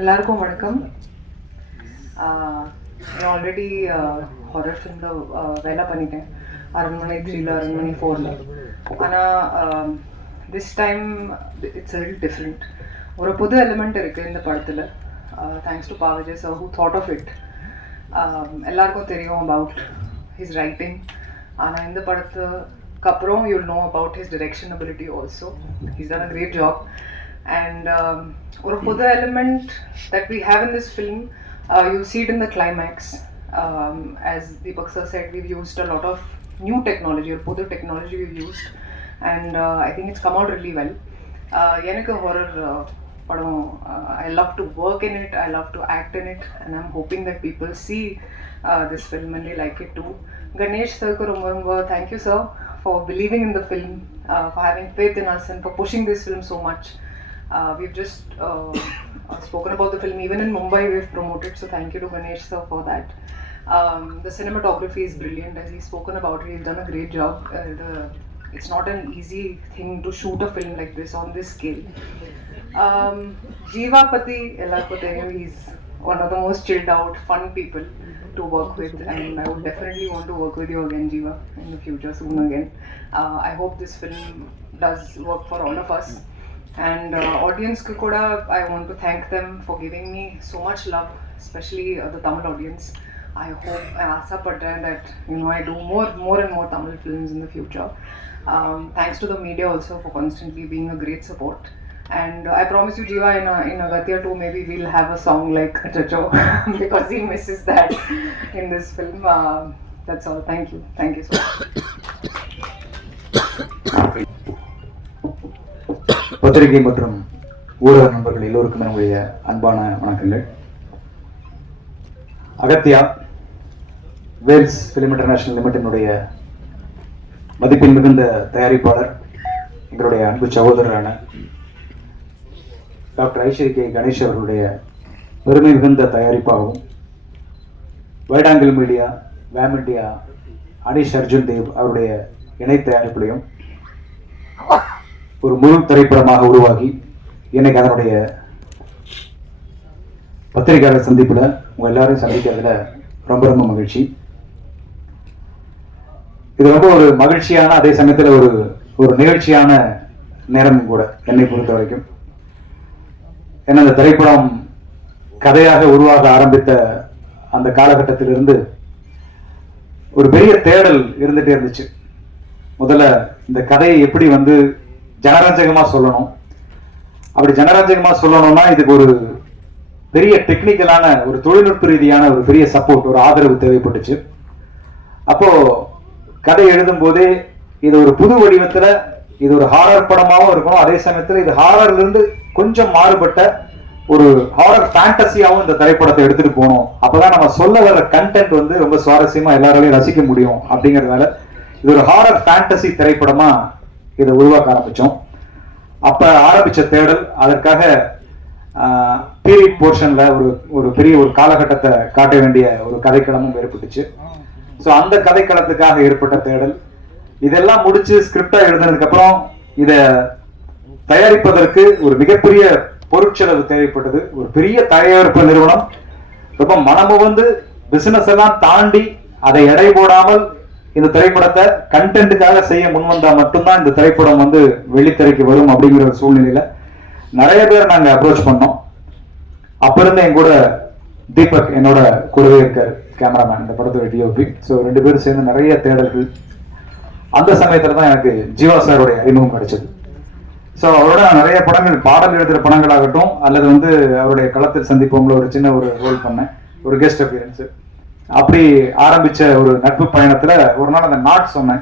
எல்லாருக்கும் வணக்கம். நான் ஆல்ரெடி ஹாரர் ஃபிலிமில் வேலை பண்ணிட்டேன். அரண்மனை 3ல, அரண்மனை 4ல. ஆனால் this time it's very different. ஒரு புது எலிமெண்ட் இருக்குது இந்த படத்தில். Thanks to Pavaje sir who thought of it. எல்லாருக்கும் தெரியும் அபவுட் ஹிஸ் ரைட்டிங். ஆனால் இந்த படத்துக்கு அப்புறம் you'll know about his direction ability also. He's done a great job. And ஒரு புது element that we have in this film, you'll see it in the climax. As Deepak sir said, we've used a lot of new technology, or புது technology we've used, and I think it's come out really well. எனக்கு horror படம், I love to work in it, I love to act in it, and I'm hoping that people see this film and they like it too. Ganesh sir ko romba thank you sir for believing in the film, for having faith in us and for pushing this film so much. We've just spoken about the film even in Mumbai. We've promoted, so thank you to Ganesh sir for that. The cinematography is brilliant, as he's spoken about it. He's done a great job. It's not an easy thing to shoot a film like this on this scale. Jeeva Pati, he's one of the most chilled out, fun people to work with, and I would definitely want to work with you again, Jeeva, in the future, soon again. I hope this film does work for all of us. And audience ku kuda, I want to thank them for giving me so much love, especially the Tamil audience. I hope and aasa padren that I do more and more Tamil films in the future. Thanks to the media also for constantly being a great support. And I promise you, Jeeva, in Agatya 2 maybe we'll have a song like Chacho because he misses that in this film. That's all. Thank you so much. பத்திரிகை மற்றும் ஊடக நண்பர்கள் எல்லோருக்கும் என்னுடைய அன்பான வணக்கங்கள். Agathiya Wales film international லிமிடெடினுடைய மதிப்பில் மிகுந்த தயாரிப்பாளர், எங்களுடைய அன்பு சகோதரரான டாக்டர் ஐஸ்வரி கே கணேஷ் அவர்களுடைய பெருமை மிகுந்த தயாரிப்பாகவும், வைடாங்கிள் மீடியா, வேம் இண்டியா, அனீஷ் அர்ஜுன் தேவ் அவருடைய இணை தயாரிப்பிலையும் ஒரு முழு திரைப்படமாக உருவாகி இன்னைக்கு அதனுடைய பத்திரிகையாளர் சந்திப்புல உங்க எல்லாரும் சந்திக்கிறதுல ரொம்ப ரொம்ப மகிழ்ச்சி. இது ரொம்ப ஒரு மகிழ்ச்சியான, அதே சமயத்தில் ஒரு நிகழ்ச்சியான நேரம் கூட என்னை பொறுத்த வரைக்கும். ஏன்னா இந்த திரைப்படம் கதையாக உருவாக ஆரம்பித்த அந்த காலகட்டத்திலிருந்து ஒரு பெரிய தேடல் இருந்துட்டே இருந்துச்சு. முதல்ல இந்த கதையை எப்படி ஜனரஞ்சகமா சொல்லணும். அப்படி ஜனரஞ்சகமா சொல்லணும்னா இதுக்கு ஒரு பெரிய டெக்னிக்கலான, ஒரு தொழில்நுட்ப ரீதியான ஒரு பெரிய சப்போர்ட், ஒரு ஆதரவு தேவைப்பட்டுச்சு. அப்போ கதை எழுதும் போதே இது ஒரு புது வடிவத்துல, இது ஒரு ஹாரர் படமாவும் இருக்கணும், அதே சமயத்துல இது ஹாரர்ல இருந்து கொஞ்சம் மாறுபட்ட ஒரு ஹாரர் ஃபேண்டசியாவும் இந்த திரைப்படத்தை எடுத்துட்டு போகணும். அப்பதான் நம்ம சொல்ல வர கண்டென்ட் ரொம்ப சுவாரஸ்யமா எல்லாராலையும் ரசிக்க முடியும். அப்படிங்கறதுனால இது ஒரு ஹாரர் ஃபேண்டசி திரைப்படமா இதை உருவாக்க ஆரம்பிச்சோம். அப்ப ஆரம்பிச்ச தேடல், அதற்காக பீரியட் போர்ஷன்ல ஒரு பெரிய ஒரு காலகட்டத்தை காட்ட வேண்டிய ஒரு கதைக்களமும் ஏற்பட்டுச்சு. ஸோ அந்த கதைக்களத்துக்காக ஏற்பட்ட தேடல், இதெல்லாம் முடிச்சு ஸ்கிரிப்டா எழுதுனதுக்கு அப்புறம் இதை தயாரிப்பதற்கு ஒரு மிகப்பெரிய பொருட்செலவு தேவைப்பட்டது. ஒரு பெரிய தயாரிப்பு நிறுவனம் ரொம்ப மனமுவந்து பிசினஸ் எல்லாம் தாண்டி அதை எடை போடாமல் இந்த திரைப்படத்தை கண்டென்ட்டுக்காக செய்ய முன்வந்தா மட்டும்தான் இந்த திரைப்படம் வெளித்திரைக்கு வரும். அப்படிங்கிற ஒரு சூழ்நிலையில நிறைய பேர் நாங்க அப்ரோச் பண்ணோம். அப்ப இருந்து என் கூட தீபக் என்னோட கூடவே இருக்காரு, கேமராமேன், இந்த படத்தோட டிஓபி. ஸோ 2 பேரும் சேர்ந்து நிறைய தேடல்கள். அந்த சமயத்துல தான் எனக்கு ஜீவா சாருடைய அறிமுகம் கிடைச்சது. ஸோ அவரோட நிறைய படங்கள், பாடல் எழுதுற படங்களாகட்டும் அல்லது அவருடைய களத்தில் சந்திப்பவங்கள ஒரு சின்ன ஒரு ரோல் பண்ணேன், ஒரு கெஸ்ட் அப்பியரன்ஸ். அப்படி ஆரம்பிச்ச ஒரு நட்பு பயணத்துல ஒரு நாள் அந்த நாட் சொன்னேன்,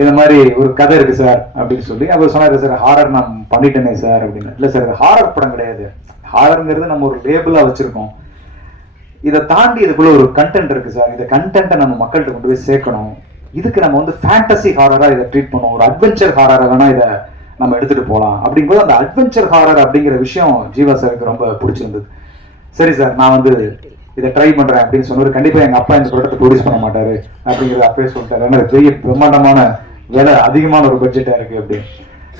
இந்த மாதிரி ஒரு கதை இருக்கு சார் அப்படின்னு சொல்லி. அவர் சொன்னாரு, சார் ஹாரர் நான் பண்ணிட்டேனே சார் அப்படின்னு. இல்ல சார், இது ஹாரர் படம் கிடையாது, ஹாரர்ங்கிறது நம்ம ஒரு லேபிளா வச்சிருக்கோம், இதை தாண்டி இதுக்குள்ள ஒரு கண்டென்ட் இருக்கு சார், இந்த கண்டென்ட்டை நம்ம மக்கள்கிட்ட கொண்டு போய் சேர்க்கணும், இதுக்கு நம்ம ஃபேண்டசி ஹாரரா இதை ட்ரீட் பண்ணுவோம், ஒரு அட்வென்ச்சர் ஹாரரா வேணா இதை நம்ம எடுத்துட்டு போகலாம். அப்படிங்கும்போது அந்த அட்வென்ச்சர் ஹாரர் அப்படிங்கிற விஷயம் ஜீவா சாருக்கு ரொம்ப பிடிச்சிருந்தது. சரி சார், நான் இதை ட்ரை பண்றேன் அப்படின்னு சொன்னாரு. கண்டிப்பா எங்க அப்பா இந்த ப்ராடக்ட் ப்ரொடியூஸ் பண்ண மாட்டாரு அப்படிங்கிறத அப்பவே சொல்லிட்டாரு. ஏன்னா பெரிய பிரம்மாண்டமான விலை, அதிகமான ஒரு பட்ஜெட்டா இருக்கு அப்படின்னு.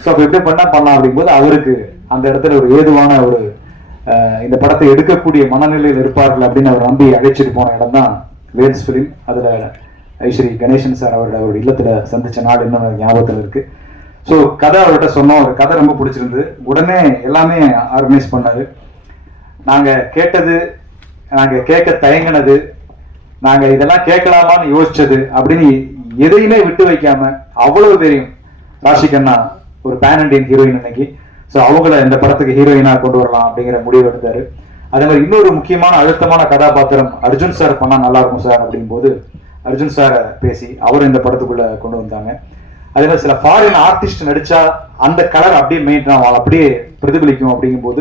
ஸோ அப்போ எப்படி பண்ணலாம் அப்படிங்கும்போது அவருக்கு அந்த இடத்துல ஒரு ஏதுவான ஒரு இந்த படத்தை எடுக்கக்கூடிய மனநிலையில் இருப்பார்கள் அப்படின்னு அவர் நம்பி அழைச்சிட்டு போன இடம் தான் வேல்ஸ் ஃபிலிம். அதில் ஐஸ்வரி கணேசன் சார் அவருடைய இல்லத்தில் சந்தித்த நாள் இன்னும் ஞாபகத்தில் இருக்குது. ஸோ கதை அவர்கிட்ட சொன்னோம், ஒரு கதை ரொம்ப பிடிச்சிருந்து உடனே எல்லாமே ஆர்கனைஸ் பண்ணார். நாங்கள் கேட்டது, நாங்கள் கேட்க தயங்கினது, நாங்கள் இதெல்லாம் கேட்கலாமான்னு யோசிச்சது அப்படின்னு எதையுமே விட்டு வைக்காம அவ்வளவு பேரையும் ராஷிகண்ணா ஒரு பேன் இண்டியன் ஹீரோயின் இன்னைக்கு, ஸோ அவங்கள இந்த படத்துக்கு ஹீரோயினாக கொண்டு வரலாம் அப்படிங்கிற முடிவு எடுத்தாரு. அதே மாதிரி இன்னொரு முக்கியமான அழுத்தமான கதாபாத்திரம் அர்ஜுன் சார் பண்ணால் நல்லா இருக்கும் சார் அப்படிங்கும்போது அர்ஜுன் சாரை பேசி அவர் இந்த படத்துக்குள்ள கொண்டு வந்தாங்க. அதே மாதிரி சில ஃபாரின் ஆர்டிஸ்ட் நடிச்சா அந்த கலர் அப்படியே மெயின்டைன் ஆகும், அப்படியே பிரதிபலிக்கும் அப்படிங்கும்போது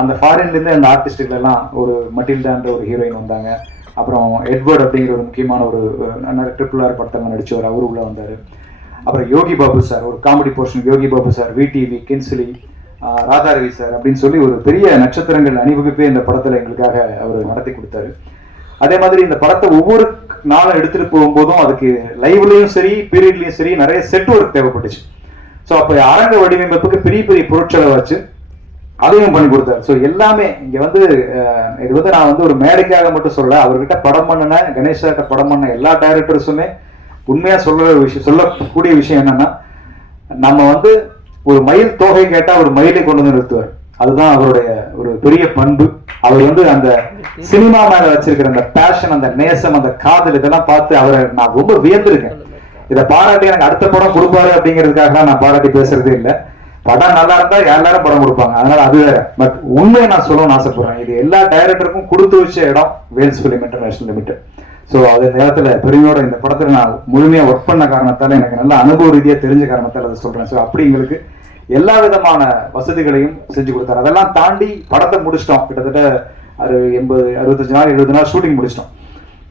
அந்த ஃபாரின்லேருந்து அந்த ஆர்டிஸ்டுகள் எல்லாம் ஒரு மட்டில்டான்ற ஒரு ஹீரோயின் வந்தாங்க. அப்புறம் எட்வர்ட் அப்படிங்கிற ஒரு முக்கியமான ஒரு RRR படத்தில் நடிச்சவர், அவரு உள்ள வந்தார். அப்புறம் யோகி பாபு சார், ஒரு comedy portion Yogi Babu sir, VTV, Kingsley, Radharavi sir அப்படின்னு சொல்லி ஒரு பெரிய நட்சத்திரங்கள் அணிவகுப்பே இந்த படத்தில் எங்களுக்காக அவர் நடத்தி கொடுத்தாரு. அதே மாதிரி இந்த படத்தை ஒவ்வொரு நாளும் எடுத்துட்டு போகும்போதும் அதுக்கு லைவ்லயும் சரி பீரியட்லயும் சரி நிறைய செட் ஒர்க் தேவைப்பட்டுச்சு. ஸோ அப்போ அரங்க வடிவமைப்புக்கு பெரிய பெரிய பொருட்செலவு வச்சு அதையும் பண்ணி கொடுத்தாரு. ஸோ எல்லாமே இங்க இது நான் ஒரு மேடைக்காக மட்டும் சொல்லல, அவர்கிட்ட படம் பண்ணின கணேஷாட்ட படம் பண்ண எல்லா டைரக்டர்ஸுமே உண்மையா சொல்லக்கூடிய விஷயம் என்னன்னா, நம்ம ஒரு மயில் தொகை கேட்டா ஒரு மயிலை கொண்டு வந்து நிறுத்துவார். அதுதான் அவருடைய ஒரு பெரிய பண்பு. அவர் அந்த சினிமா மேல வச்சிருக்கிற அந்த பேஷன், அந்த நேசம், அந்த காதல், இதெல்லாம் பார்த்து அவரை நான் ரொம்ப வியந்திருக்கேன். இதை பாராட்டி எனக்கு அடுத்த படம் கொடுப்பாரு அப்படிங்கிறதுக்காக நான் பாராட்டி பேசுறதே இல்லை. படம் நல்லா இருந்தா எல்லாரும் படம் கொடுப்பாங்க, அதனால அது வேற. பட் உண்மையை நான் சொல்லணும்னு ஆசைப்படுறேன், இது எல்லா டைரக்டருக்கும் கொடுத்து வச்ச இடம் Vels film international limited. So அது நேரத்தில் பெருமையோட இந்த படத்தில் நான் முழுமையாக ஒர்க் பண்ண காரணத்தால், எனக்கு நல்ல அனுபவ ரீதியாக தெரிஞ்ச காரணத்தால் அதை சொல்றேன். ஸோ அப்படி எங்களுக்கு எல்லா விதமான வசதிகளையும் செஞ்சு கொடுத்தாரு. அதெல்லாம் தாண்டி படத்தை முடிச்சிட்டோம். கிட்டத்தட்ட 65 நாள் 70 நாள் ஷூட்டிங் முடிச்சிட்டோம்.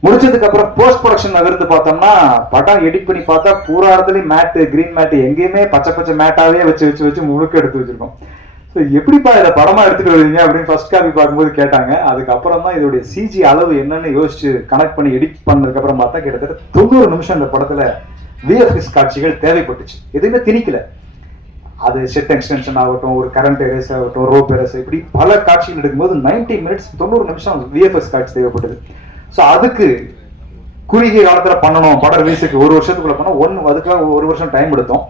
முடிச்சதுக்கு அப்புறம் போஸ்ட் ப்ரொடக்ஷன் நகர்ந்து பார்த்தோம்னா படம் எடிட் பண்ணி பார்த்தா பூரா இடத்துலயும் மேட்டு, கிரீன் மேட்டு, எங்கேயுமே பச்சை பச்சை மேட்டாவே வச்சு முழுக்க எடுத்து வச்சிருக்கோம். ஸோ எப்படிப்பா இதை படமா எடுத்துட்டு வருவீங்க அப்படின்னு ஃபர்ஸ்ட் காப்பி பார்க்கும்போது கேட்டாங்க. அதுக்கப்புறம் தான் இதோடைய சிஜி அளவு என்னன்னு யோசிச்சு கனெக்ட் பண்ணி எடிட் பண்ணதுக்கு அப்புறம் பார்த்தா கிட்டத்தட்ட 90 நிமிஷம் இந்த படத்துல விஎஃப்எக்ஸ் காட்சிகள் தேவைப்பட்டுச்சு. எதுவுமே திணிக்கல. அது செட் எக்ஸ்டென்ஷன் ஆகட்டும், ஒரு கரண்ட் எரேஸ் ஆகட்டும், ரோப் எரேஸ், இப்படி பல காட்சிகள் எடுக்கும்போது 90 மினிட்ஸ் 90 நிமிஷம் விஎஃப்எக்ஸ் காட்சி தேவைப்பட்டது. ஸோ அதுக்கு குறுகிய காலத்துல பண்ணணும், படம் ரிலீஸுக்கு 1 வருஷத்துக்குள்ள பண்ணோம். அதுக்காக 1 வருஷம் டைம் எடுத்தோம்.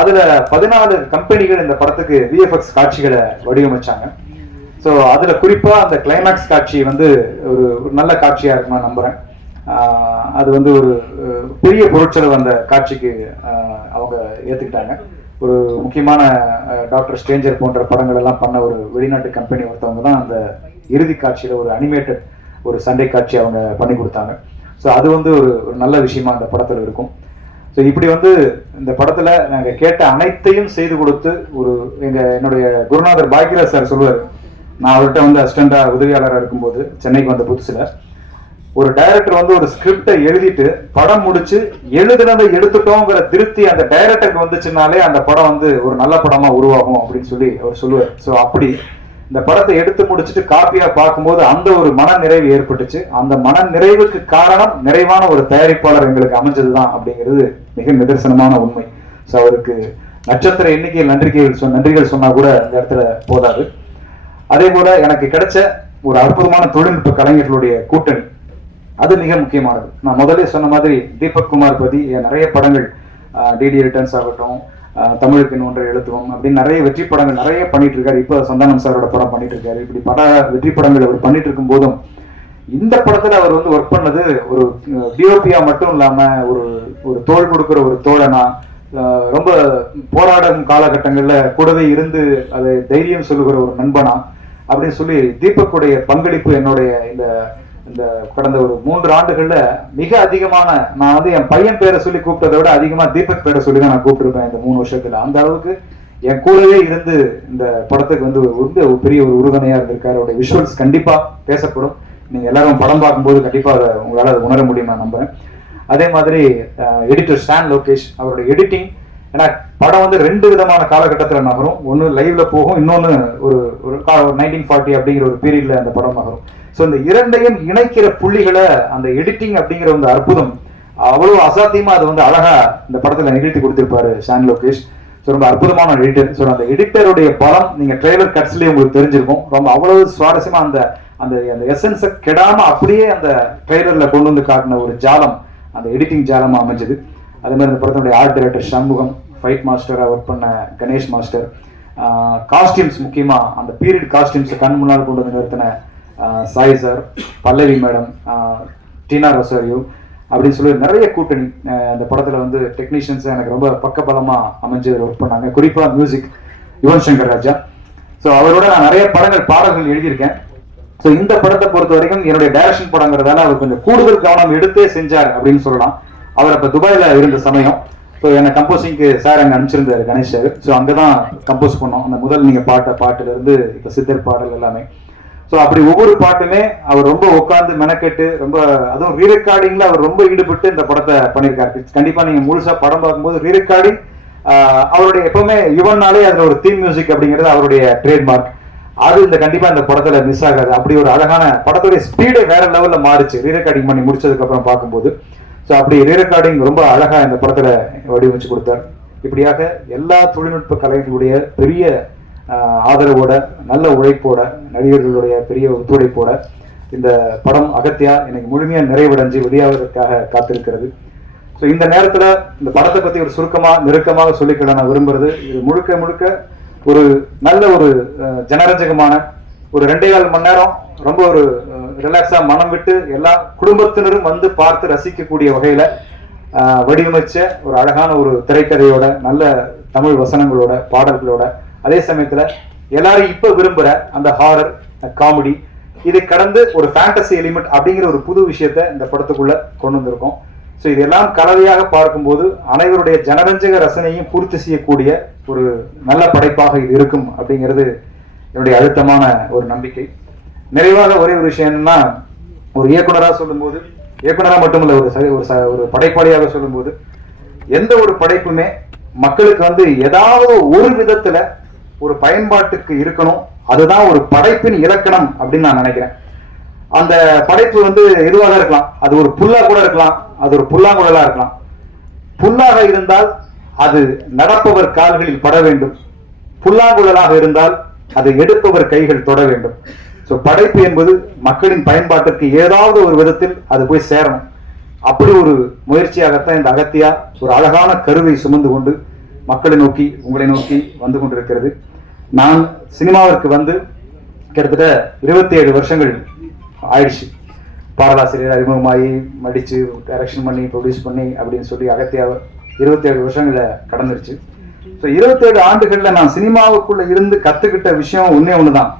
அதுல 14 கம்பெனிகள் இந்த படத்துக்கு விஎஃப்எக்ஸ் காட்சிகளை வடிவமைச்சாங்க. ஸோ அதுல குறிப்பா அந்த கிளைமேக்ஸ் காட்சி ஒரு நல்ல காட்சியா இருக்கு நான் நம்புறேன். அது ஒரு பெரிய பொருட்செலவு அந்த காட்சிக்கு அவங்க ஏத்துக்கிட்டாங்க. ஒரு முக்கியமான டாக்டர் ஸ்ட்ரேஞ்சர் போன்ற படங்கள் எல்லாம் பண்ண ஒரு வெளிநாட்டு கம்பெனி ஒருத்தவங்க தான் அந்த இறுதி காட்சியில ஒரு அனிமேட்டட் ஒரு சண்டை காட்சி அவங்க பண்ணி கொடுத்தாங்க. ஸோ அது ஒரு நல்ல விஷயமா அந்த படத்துல இருக்கும். ஸோ இப்படி இந்த படத்துல நாங்க கேட்ட அனைத்தையும் செய்து கொடுத்து என்னுடைய குருநாதர் பாக்யராஜ் சார் சொல்லுவார், நான் அவர்கிட்ட அசிஸ்டண்டா உதவியாளராக இருக்கும்போது சென்னைக்கு வந்த புதுசுல ஒரு டைரக்டர் ஒரு ஸ்கிரிப்டை எழுதிட்டு படம் முடிச்சு எழுதுனதை எடுத்துட்டோங்கிற திருப்தி அந்த டைரக்டருக்கு வந்துச்சுனாலே அந்த படம் ஒரு நல்ல படமா உருவாகும் அப்படின்னு சொல்லி அவர் சொல்லுவார். ஸோ அப்படி இந்த படத்தை எடுத்து முடிச்சுட்டு காப்பியா பார்க்கும்போது அந்த ஒரு மன நிறைவு ஏற்பட்டுச்சு. அந்த மன நிறைவுக்கு காரணம் நிறைவான ஒரு தயாரிப்பாளர் எங்களுக்கு அமைஞ்சதுதான் அப்படிங்கிறது மிக நிதர்சனமான உண்மை. ஸோ அவருக்கு நட்சத்திர எண்ணிக்கையில் நன்றிகள் சொன்னா கூட இந்த இடத்துல போதாது. அதே போல எனக்கு கிடைச்ச ஒரு அற்புதமான தொழில்நுட்ப கலைஞர்களுடைய கூட்டணி, அது மிக முக்கியமானது. நான் முதலே சொன்ன மாதிரி தீபக் குமார் பதி நிறைய படங்கள், டிடி ரிட்டர்ன்ஸ் ஆகட்டும், தமிழுக்கு ஒன்றை எழுத்துவோம் அப்படின்னு நிறைய வெற்றி படங்கள் நிறைய பண்ணிட்டு இருக்காரு. இப்போ சந்தானம் சாரோட படம் பண்ணிட்டு இருக்காரு. இப்படி பல வெற்றி படங்கள் அவர் பண்ணிட்டு இருக்கும் போதும் இந்த படத்துல அவர் ஒர்க் பண்ணது ஒரு டிஓபியா மட்டும் இல்லாம ஒரு தோள் கொடுக்கிற ஒரு தோழனா, ரொம்ப போராடும் காலகட்டங்கள்ல கூடவே இருந்து அதை தைரியம் சொல்லுகிற ஒரு நண்பனா அப்படின்னு சொல்லி தீபக்குடைய பங்களிப்பு என்னுடைய இந்த கடந்த ஒரு 3 ஆண்டுகள்ல மிக அதிகமான, நான் என் பையன் பேரை சொல்லி கூப்பிட்டதை விட அதிகமா தீபக் பேரை சொல்லி தான் நான் கூப்பிட்டுருப்பேன் இந்த 3 வருஷத்துல. அந்த அளவுக்கு என் கூடவே இருந்து இந்த படத்துக்கு ஒரு பெரிய ஒரு உறுதுணையா இருந்திருக்காரு. அவருடைய விஷுவல்ஸ் கண்டிப்பா பேசப்படும். நீங்க எல்லாரும் படம் பார்க்கும்போது கண்டிப்பா அதை உங்களால அதை உணர முடியும் நான் நம்புறேன். அதே மாதிரி எடிட்டர் ஸ்டான் லோகேஷ், அவருடைய எடிட்டிங், ஏன்னா படம் 2 விதமான காலகட்டத்தில் நகரும். ஒன்று லைவ்ல போகும், இன்னொன்று ஒரு 1940 அப்படிங்கிற ஒரு பீரியட்ல அந்த படம் நகரும். ஸோ இந்த இரண்டையும் இணைக்கிற புள்ளிகளை அந்த எடிட்டிங் அப்படிங்கிற அந்த அற்புதம் அவ்வளவு அசாத்தியமா அது அழகா இந்த படத்துல நிகழ்த்தி கொடுத்திருப்பாரு ஸ்டான் லோகேஷ். ஸோ ரொம்ப அற்புதமான எடிட்டர். ஸோ அந்த எடிட்டருடைய பலம் நீங்கள் ட்ரெய்லர் கட்ஸ்லேயே உங்களுக்கு தெரிஞ்சிருக்கும். ரொம்ப அவ்வளவு சுவாரஸ்யமாக அந்த அந்த அந்த எசன்ஸை கெடாமல் அப்படியே அந்த ட்ரெய்லரில் கொண்டு வந்து காட்டின ஒரு ஜாலம் அந்த எடிட்டிங் ஜாலமாக அமைஞ்சது. அதே மாதிரி இந்த படத்தினுடைய ஆர்ட் டைரக்டர் சண்முகம், ஃபைட் மாஸ்டராக ஒர்க் பண்ண கணேஷ் மாஸ்டர், காஸ்டியூம்ஸ் முக்கியமாக அந்த பீரியட் காஸ்டியூம்ஸை கண் முன்னால் கொண்டு வந்து நிறுத்தின சாய் சார், பல்லவி மேடம், டீனா ரொசாரியோ அப்படின்னு சொல்லி நிறைய கூட்டணி அந்த படத்தில் வந்து டெக்னீஷியன்ஸ் எனக்கு ரொம்ப பக்கபலமாக அமைஞ்சு ஒர்க் பண்ணாங்க. குறிப்பாக மியூசிக் யுவன் சங்கர் ராஜா. ஸோ அவரோட நான் நிறைய பாடல்கள் எழுதியிருக்கேன். ஸோ இந்த படத்தை பொறுத்த வரைக்கும் என்னுடைய டைரக்ஷன் படங்கிறதால அவர் கொஞ்சம் கூடுதல் கவனம் எடுத்தே செஞ்சார் அப்படின்னு சொல்லலாம். அவர் அப்போ துபாயில் இருந்த சமயம். ஸோ என்னை கம்போசிங்க்கு சார் அங்கே அனுப்பிச்சிருந்தார் கணேஷ் சார். ஸோ அங்கே தான் கம்போஸ் பண்ணோம். அந்த முதல் நீங்கள் பாட்டுலேருந்து இப்போ சித்தர் பாடல் எல்லாமே. ஸோ அப்படி ஒவ்வொரு பாட்டுமே அவர் ரொம்ப உட்காந்து மெனக்கெட்டு ரொம்ப, அதுவும் ரீரெக்கார்டிங்ல அவர் ரொம்ப ஈடுபட்டு இந்த படத்தை பண்ணியிருக்காரு. கண்டிப்பா நீங்க முழுசா படம் பார்க்கும்போது ரீரெக்கார்டிங் அவருடைய எப்பவுமே யுவன்னாலே அதுல ஒரு தீம் மியூசிக் அப்படிங்கிறது அவருடைய ட்ரேட்மார்க். அது இந்த கண்டிப்பா இந்த படத்துல மிஸ் ஆகாது. அப்படி ஒரு அழகான படத்துடைய ஸ்பீடே வேற லெவல்ல மாறிச்சு ரீரெக்கார்டிங் பண்ணி முடிச்சதுக்கு அப்புறம் பார்க்கும்போது. ஸோ அப்படி ரீரெக்கார்டிங் ரொம்ப அழகா இந்த படத்துல வடிவமைச்சு கொடுத்தார். இப்படியாக எல்லா தொழில்நுட்ப கலைஞர்களுடைய பெரிய ஆதரவோட, நல்ல உழைப்போட, நடிகர்களுடைய பெரிய ஒத்துழைப்போட இந்த படம் அகத்தியா எனக்கு முழுமையா நிறைவடைஞ்சு வெளியாவதற்காக காத்திருக்கிறது. ஸோ இந்த நேரத்தில் இந்த படத்தை பற்றி ஒரு நெருக்கமாக சொல்லிக்கிட நான் விரும்புறது, இது முழுக்க ஒரு நல்ல ஒரு ஜனரஞ்சகமான ஒரு 2.25 மணி நேரம் ரொம்ப ஒரு ரிலாக்ஸா மனம் விட்டு எல்லா குடும்பத்தினரும் வந்து பார்த்து ரசிக்கக்கூடிய வகையில வடிவமைச்ச ஒரு அழகான ஒரு திரைக்கதையோட, நல்ல தமிழ் வசனங்களோட, பாடல்களோட, அதே சமயத்துல எல்லாரும் இப்ப விரும்புற அந்த ஹாரர் காமெடி இதை கடந்து ஒரு ஃபேண்டசி எலிமெண்ட் அப்படிங்கிற ஒரு புது விஷயத்த இந்த படத்துக்குள்ள கொண்டு வந்திருக்கோம். ஸோ இதெல்லாம் கலவையாக பார்க்கும்போது அனைவருடைய ஜனரஞ்சக ரசனையும் பூர்த்தி செய்யக்கூடிய ஒரு நல்ல படைப்பாக இது இருக்கும் அப்படிங்கிறது என்னுடைய அழுத்தமான ஒரு நம்பிக்கை. நிறைவாக ஒரே ஒரு விஷயம் என்னன்னா, ஒரு இயக்குனராக சொல்லும்போது, இயக்குனராக மட்டுமல்ல ஒரு படைப்பாளியாக சொல்லும்போது, எந்த ஒரு படைப்புமே மக்களுக்கு வந்து ஏதாவது ஒரு விதத்துல ஒரு பயன்பாட்டுக்கு இருக்கணும். அதுதான் ஒரு படைப்பின் இலக்கணம் அப்படின்னு நான் நினைக்கிறேன். அந்த படைப்பு வந்து எதுவாக இருக்கலாம், அது ஒரு புல்லா கூட இருக்கலாம், அது ஒரு புல்லாங்குழலா இருக்கலாம். புல்லாக இருந்தால் அது நடப்பவர் கால்களில் பட வேண்டும், புல்லாங்குழலாக இருந்தால் அதை எடுப்பவர் கைகள் தொட வேண்டும். ஸோ படைப்பு என்பது மக்களின் பயன்பாட்டிற்கு ஏதாவது ஒரு விதத்தில் அது போய் சேரணும். அப்படி ஒரு முயற்சியாகத்தான் இந்த அகத்தியா ஒரு அழகான கருவை சுமந்து கொண்டு மக்களை நோக்கி, உங்களை நோக்கி வந்து கொண்டிருக்கிறது. நான் சினிமாவிற்கு வந்து கிட்டத்தட்ட 27 வருஷங்கள் ஆயிடுச்சு. பாடலாசிரியர் அறிமுகமாகி, நடிச்சு, டைரக்ஷன் பண்ணி, ப்ரொடியூஸ் பண்ணி அப்படின்னு சொல்லி அகத்தியாவை 27 வருஷங்களை கடந்துருச்சு. ஸோ 27 ஆண்டுகள்ல நான் சினிமாவுக்குள்ள இருந்து கத்துக்கிட்ட விஷயம் ஒண்ணுதான்.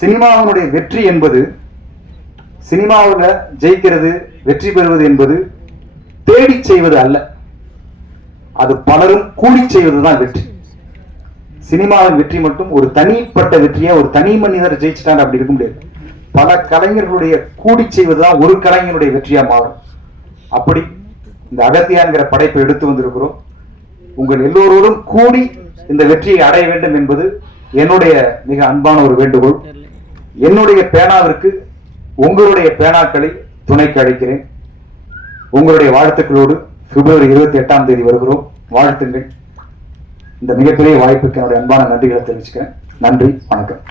சினிமாவினுடைய வெற்றி என்பது, சினிமாவில் ஜெயிக்கிறது, வெற்றி பெறுவது என்பது தேடி செய்வது அல்ல, அது பலரும் கூடி செய்வதுதான் வெற்றி. சினிமாவின் வெற்றி மட்டும் ஒரு தனிப்பட்ட வெற்றியா ஒரு தனி மனிதர் ஜெயிச்சிட்டாங்க அப்படி இருக்க முடியாது. பல கலைஞர்களுடைய கூடி செய்வதுதான் ஒரு கலைஞனுடைய வெற்றியா மாறும். அப்படி இந்த அகத்தியாங்கிற படைப்பை எடுத்து வந்திருக்கிறோம். உங்கள் எல்லோரோடும் கூடி இந்த வெற்றியை அடைய வேண்டும் என்பது என்னுடைய மிக அன்பான ஒரு வேண்டுகோள். என்னுடைய பேனாவிற்கு உங்களுடைய பேனாக்களை துணைக்கு அழைக்கிறேன். உங்களுடைய வாழ்த்துக்களோடு பிப்ரவரி 28ஆம் தேதி வருகிறோம். வாழ்த்துங்கள். இந்த மிகப்பெரிய வாய்ப்புக்கு என்னுடைய அன்பான நன்றிகளை தெரிவிச்சுக்கிறேன். நன்றி, வணக்கம்.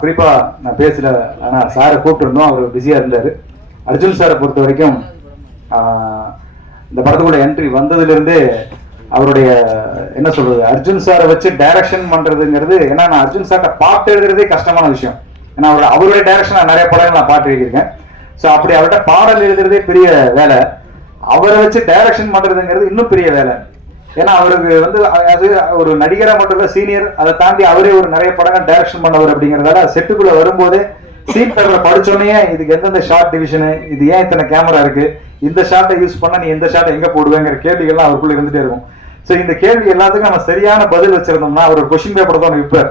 குறிப்பா நான் பேசல, ஆனா சாரை கூப்பிட்டுருந்தோம், அவர் பிஸியா இருந்தாரு. அர்ஜுன் சாரை பொறுத்த வரைக்கும் இந்த படத்துக்குள்ள என்ட்ரி வந்ததுல இருந்தே அவருடைய என்ன சொல்றது, அர்ஜுன் சாரை வச்சு டைரக்ஷன் பண்றதுங்கிறது, ஏன்னா நான் அர்ஜுன் சார்ட்ட பாட்டு எழுதுறதே கஷ்டமான விஷயம். ஏன்னா அவருடைய டைரக்ஷன் நான் நிறைய படங்கள் நான் பாட்டு எழுதியிருக்கேன். ஸோ அப்படி அவர்கிட்ட பாடல் எழுதுறதே பெரிய வேலை, அவரை வச்சு டைரக்ஷன் பண்றதுங்கிறது இன்னும் பெரிய வேலை. ஏன்னா அவருக்கு வந்து அது ஒரு நடிகரா மட்டும் இல்ல, சீனியர், அதை தாண்டி அவரே ஒரு நிறைய படங்கள் டைரக்ஷன் பண்ணவர் அப்படிங்கிறதால செட்டுக்குள்ள வரும்போதே சீன் பேப்பர் படிச்சோடனே இதுக்கு எந்தெந்த ஷார்ட் டிவிஷனு, இது ஏன் இத்தனை கேமரா இருக்கு, இந்த ஷார்ட்டை யூஸ் பண்ணா நீ எந்த ஷார்ட்டை எங்க போடுவேங்கிற கேள்விகள்லாம் அவருக்குள்ள இருந்துட்டே இருக்கும். ஸோ இந்த கேள்வி எல்லாத்துக்கும் நம்ம சரியான பதில் வச்சிருந்தோம்னா அவர் கொஸ்டின் பேப்பர் தான் விற்பார்.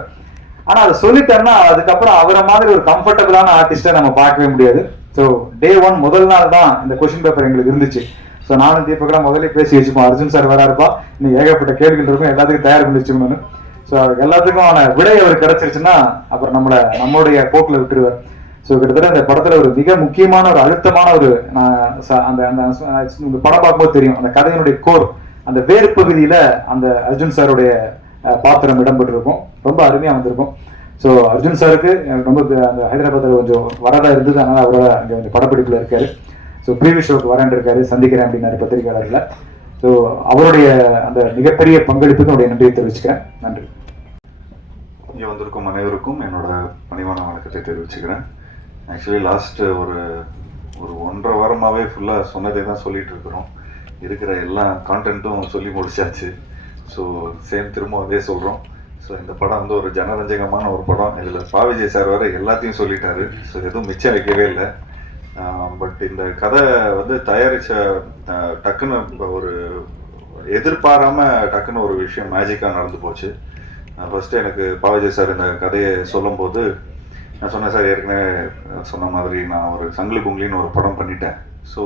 ஆனா அதை சொல்லிட்டோம்னா அதுக்கப்புறம் அவரை மாதிரி ஒரு கம்ஃபர்டபுளான ஆர்டிஸ்டை நம்ம பார்க்கவே முடியாது. ஸோ டே 1 முதல் நாள் தான் இந்த கொஸ்டின் பேப்பர் எங்களுக்கு இருந்துச்சு. ஸோ நானும் தீபக்கெல்லாம் முதல்ல பேசி வச்சுப்போம், அர்ஜுன் சார் வரா இருப்பா, இன்னும் ஏகப்பட்ட கேள்விகள் இருக்கும், எல்லாத்துக்கும் தயார் பண்ணி வச்சுக்கணும்னு. ஸோ எல்லாத்துக்குமான விடை அவர் கிடைச்சிருச்சுன்னா அப்புறம் நம்மளுடைய போக்கில் விட்டுருவார். ஸோ கிட்டத்தட்ட அந்த படத்துல ஒரு மிக முக்கியமான ஒரு அழுத்தமான ஒரு அந்த படம் பார்க்கும்போது தெரியும், அந்த கதையினுடைய கோர் அந்த வேறு பகுதியில் அந்த அர்ஜுன் சாருடைய பாத்திரம் இடம்பெற்றிருக்கும். ரொம்ப அருமையாக வந்திருக்கும். ஸோ அர்ஜுன் சாருக்கு ரொம்ப அந்த ஹைதராபாத்தில் கொஞ்சம் வரதாக இருந்தது. அதனால் அவரோட அங்கே கொஞ்சம் படப்பிடிப்பில் இருக்கார். ஸோ ப்ரீவியஸ் ஷோக்கு வரேன் இருக்காரு, சந்திக்கிறேன் அப்படின்னாரு பத்திரிகையாளர்களை. ஸோ அவருடைய அந்த மிகப்பெரிய பங்களிப்புக்கு என்னுடைய நன்றியை தெரிவிச்சுக்கிறேன். நன்றி. இங்கே வந்திருக்கும் அனைவருக்கும் என்னோட பணிவான வணக்கத்தை தெரிவிச்சுக்கிறேன். ஆக்சுவலி லாஸ்ட்டு ஒரு 1.5 வாரமாகவே ஃபுல்லாக சொன்னதே தான் சொல்லிகிட்டு இருக்கிறோம். இருக்கிற எல்லா கான்டென்ட்டும் சொல்லி முடிச்சாச்சு. ஸோ சேம் திரும்ப அதே சொல்கிறோம். ஸோ இந்த படம் வந்து ஒரு ஜனரஞ்சகமான ஒரு படம். இதில் பா. விஜய் சார் வர எல்லாத்தையும் சொல்லிட்டாரு. ஸோ எதுவும் மிச்சம் வைக்கவே இல்லை. பட் இந்த கதை வந்து தயாரித்த டக்குன்னு ஒரு எதிர்பாராம டக்குன்னு ஒரு விஷயம் மேஜிக்காக நடந்து போச்சு. ஃபஸ்ட்டு எனக்கு பா. விஜய் சார் இந்த கதையை சொல்லும்போது நான் சொன்னேன், சார் ஏற்கனவே சொன்ன மாதிரி நான் ஒரு சங்கிலி புங்கிலின்னு ஒரு படம் பண்ணிட்டேன். ஸோ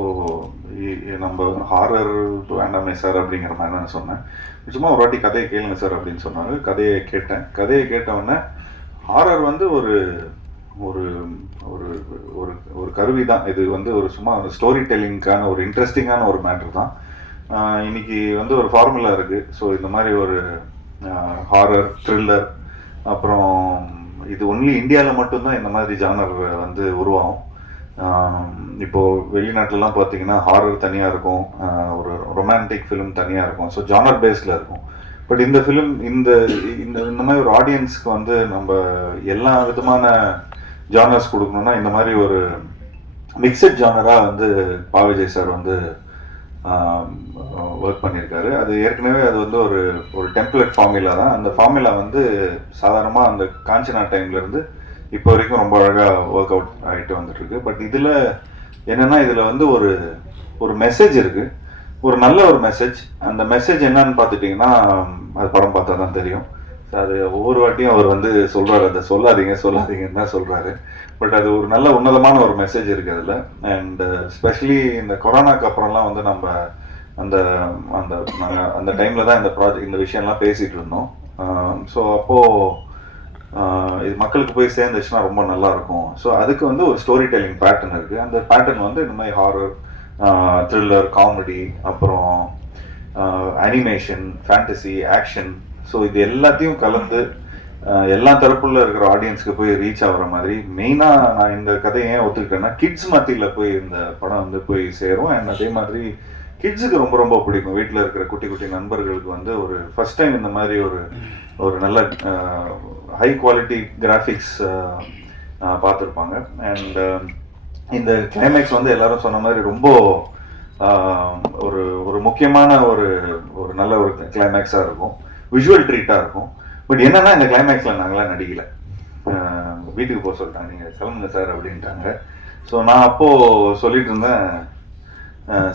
நம்ம ஹாரர் வேண்டாமே சார் அப்படிங்கிற மாதிரி நான் சொன்னேன். நிச்சயமாக ஒரு வாட்டி கதையை கேளுங்க சார் அப்படின்னு சொன்னாங்க. கதையை கேட்டேன். கதையை கேட்டவுடனே ஹாரர் வந்து ஒரு ஒரு ஒரு ஒரு ஒரு கருவி தான். இது வந்து ஒரு சும்மா ஸ்டோரி டெல்லிங்க்கான ஒரு இன்ட்ரெஸ்டிங்கான ஒரு மேட்ரு தான். இன்னைக்கு வந்து ஒரு ஃபார்முலா இருக்குது. ஸோ இந்த மாதிரி ஒரு ஹாரர் த்ரில்லர், அப்புறம் இது ஒன்லி இந்தியாவில் மட்டும்தான் இந்த மாதிரி ஜானர் வந்து உருவாகும். இப்போது வெளிநாட்டிலலாம் பார்த்தீங்கன்னா ஹாரர் தனியாக இருக்கும், ஒரு ரொமான்டிக் ஃபிலிம் தனியாக இருக்கும். ஸோ ஜானர் பேஸில் இருக்கும். பட் இந்த ஃபிலிம் இந்த இந்த இந்த மாதிரி ஒரு ஆடியன்ஸ்க்கு வந்து நம்ம எல்லா விதமான ஜானர்ஸ் கொடுக்கணும்னா இந்த மாதிரி ஒரு மிக்சட் ஜானராக வந்து பா. விஜய் சார் வந்து ஒர்க் பண்ணியிருக்காரு. அது ஏற்கனவே அது வந்து ஒரு டெம்ப்ளேட் ஃபார்முலா தான். அந்த ஃபார்முலா வந்து சாதாரணமாக அந்த காஞ்சனா டைம்லேருந்து இப்போ வரைக்கும் ரொம்ப அழகாக ஒர்க் அவுட் ஆகிட்டு வந்துட்டுருக்கு. பட் இதில் என்னென்னா இதில் வந்து ஒரு மெசேஜ் இருக்குது, ஒரு நல்ல ஒரு மெசேஜ். அந்த மெசேஜ் என்னன்னு பார்த்துட்டிங்கன்னா அது படம் பார்த்தா தான் தெரியும். அது ஒவ்வொரு வாட்டியும் அவர் வந்து சொல்கிறாரு, அதை சொல்லாதீங்கன்னு தான் சொல்கிறாரு. பட் அது ஒரு நல்ல உன்னதமான ஒரு மெசேஜ் இருக்குது அதில். அண்ட் ஸ்பெஷலி இந்த கொரோனாக்கு அப்புறம்லாம் வந்து நம்ம அந்த அந்த நாங்கள் அந்த டைமில் தான் இந்த விஷயம்லாம் பேசிகிட்டு இருந்தோம். ஸோ அப்போது இது மக்களுக்கு போய் சேர்ந்துச்சுன்னா ரொம்ப நல்லாயிருக்கும். ஸோ அதுக்கு வந்து ஒரு ஸ்டோரி டெல்லிங் பேட்டர்ன் இருக்குது. அந்த பேட்டர்ன் வந்து இந்த மாதிரி ஹாரர், த்ரில்லர், காமெடி, அப்புறம் அனிமேஷன், ஃபேண்டசி, ஆக்ஷன், ஸோ இது எல்லாத்தையும் கலந்து எல்லா தரப்புல இருக்கிற ஆடியன்ஸ்க்கு போய் ரீச் ஆகிற மாதிரி மெயினாக நான் இந்த கதையை ஏன் ஒத்துக்கிட்டேன்னா கிட்ஸ் மத்தியில் போய் இந்த படம் வந்து போய் சேரும். அண்ட் அதே மாதிரி கிட்ஸுக்கு ரொம்ப ரொம்ப பிடிக்கும். வீட்டில் இருக்கிற குட்டி குட்டி நண்பர்களுக்கு வந்து ஒரு ஃபர்ஸ்ட் டைம் இந்த மாதிரி ஒரு நல்ல ஹை குவாலிட்டி கிராஃபிக்ஸ் பார்த்துருப்பாங்க. அண்ட் இந்த கிளைமேக்ஸ் வந்து எல்லாரும் சொன்ன மாதிரி ரொம்ப ஒரு முக்கியமான ஒரு நல்ல ஒரு கிளைமேக்ஸாக இருக்கும், விஷுவல் ட்ரீட்டாக இருக்கும். பட் என்னன்னா இந்த கிளைமேக்ஸில் நாங்களாம் நடிக்கலை. வீட்டுக்கு போக சொல்லிட்டாங்க, நீங்கள் கிளம்புங்க சார் அப்படின்ட்டாங்க. ஸோ நான் அப்போது சொல்லிட்டு இருந்தேன்,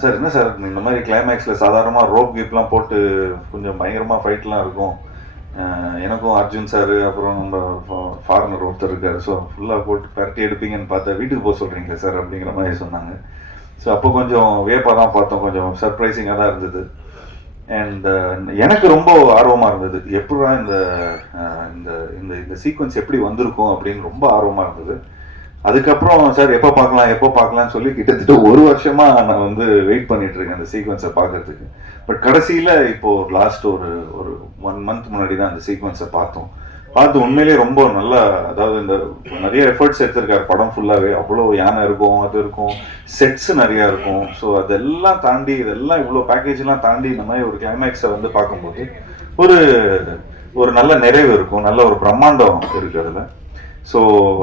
சார் என்ன சார் இந்த மாதிரி கிளைமேக்ஸில் சாதாரணமாக ரோப் கீப்லாம் போட்டு கொஞ்சம் பயங்கரமாக ஃபைட்லாம் இருக்கும், எனக்கும் அர்ஜுன் சார் அப்புறம் நம்ம ஃபாரினர் ஒருத்தர் இருக்கார், ஸோ ஃபுல்லாக போட்டு பரட்டி எடுப்பீங்கன்னு பார்த்தா வீட்டுக்கு போக சொல்கிறீங்க சார் அப்படிங்கிற மாதிரி சொன்னாங்க. ஸோ அப்போ கொஞ்சம் வியப்பாக தான் பார்த்தோம், கொஞ்சம் சர்ப்ரைசிங்காக தான் இருந்தது. அண்ட் எனக்கு ரொம்ப ஆர்வமாக இருந்தது, எப்படா இந்த இந்த சீக்வன்ஸ் எப்படி வந்திருக்கும் அப்படின்னு ரொம்ப ஆர்வமாக இருந்தது. அதுக்கப்புறம் சார் எப்போ பார்க்கலாம்னு சொல்லி கிட்டத்தட்ட 1 வருஷமாக நான் வந்து வெயிட் பண்ணிட்டு இருக்கேன் அந்த சீக்வன்ஸை பார்க்கறதுக்கு. பட் கடைசியில் இப்போது லாஸ்ட் ஒரு 1 மந்த் முன்னாடி தான் அந்த சீக்வன்ஸை பார்த்து உண்மையிலேயே ரொம்ப நல்லா, அதாவது இந்த நிறைய எஃபர்ட்ஸ் எடுத்திருக்காரு படம் ஃபுல்லாகவே. அவ்வளோ யானை இருக்கும், அது இருக்கும், செட்ஸ் நிறையா இருக்கும். ஸோ அதெல்லாம் தாண்டி இதெல்லாம் இவ்வளோ பேக்கேஜ்லாம் தாண்டி இந்த மாதிரி ஒரு கிளைமேக்ஸை வந்து பார்க்கும்போது ஒரு நல்ல நிறைவு இருக்கும், நல்ல ஒரு பிரம்மாண்டம் இருக்குது அதில். ஸோ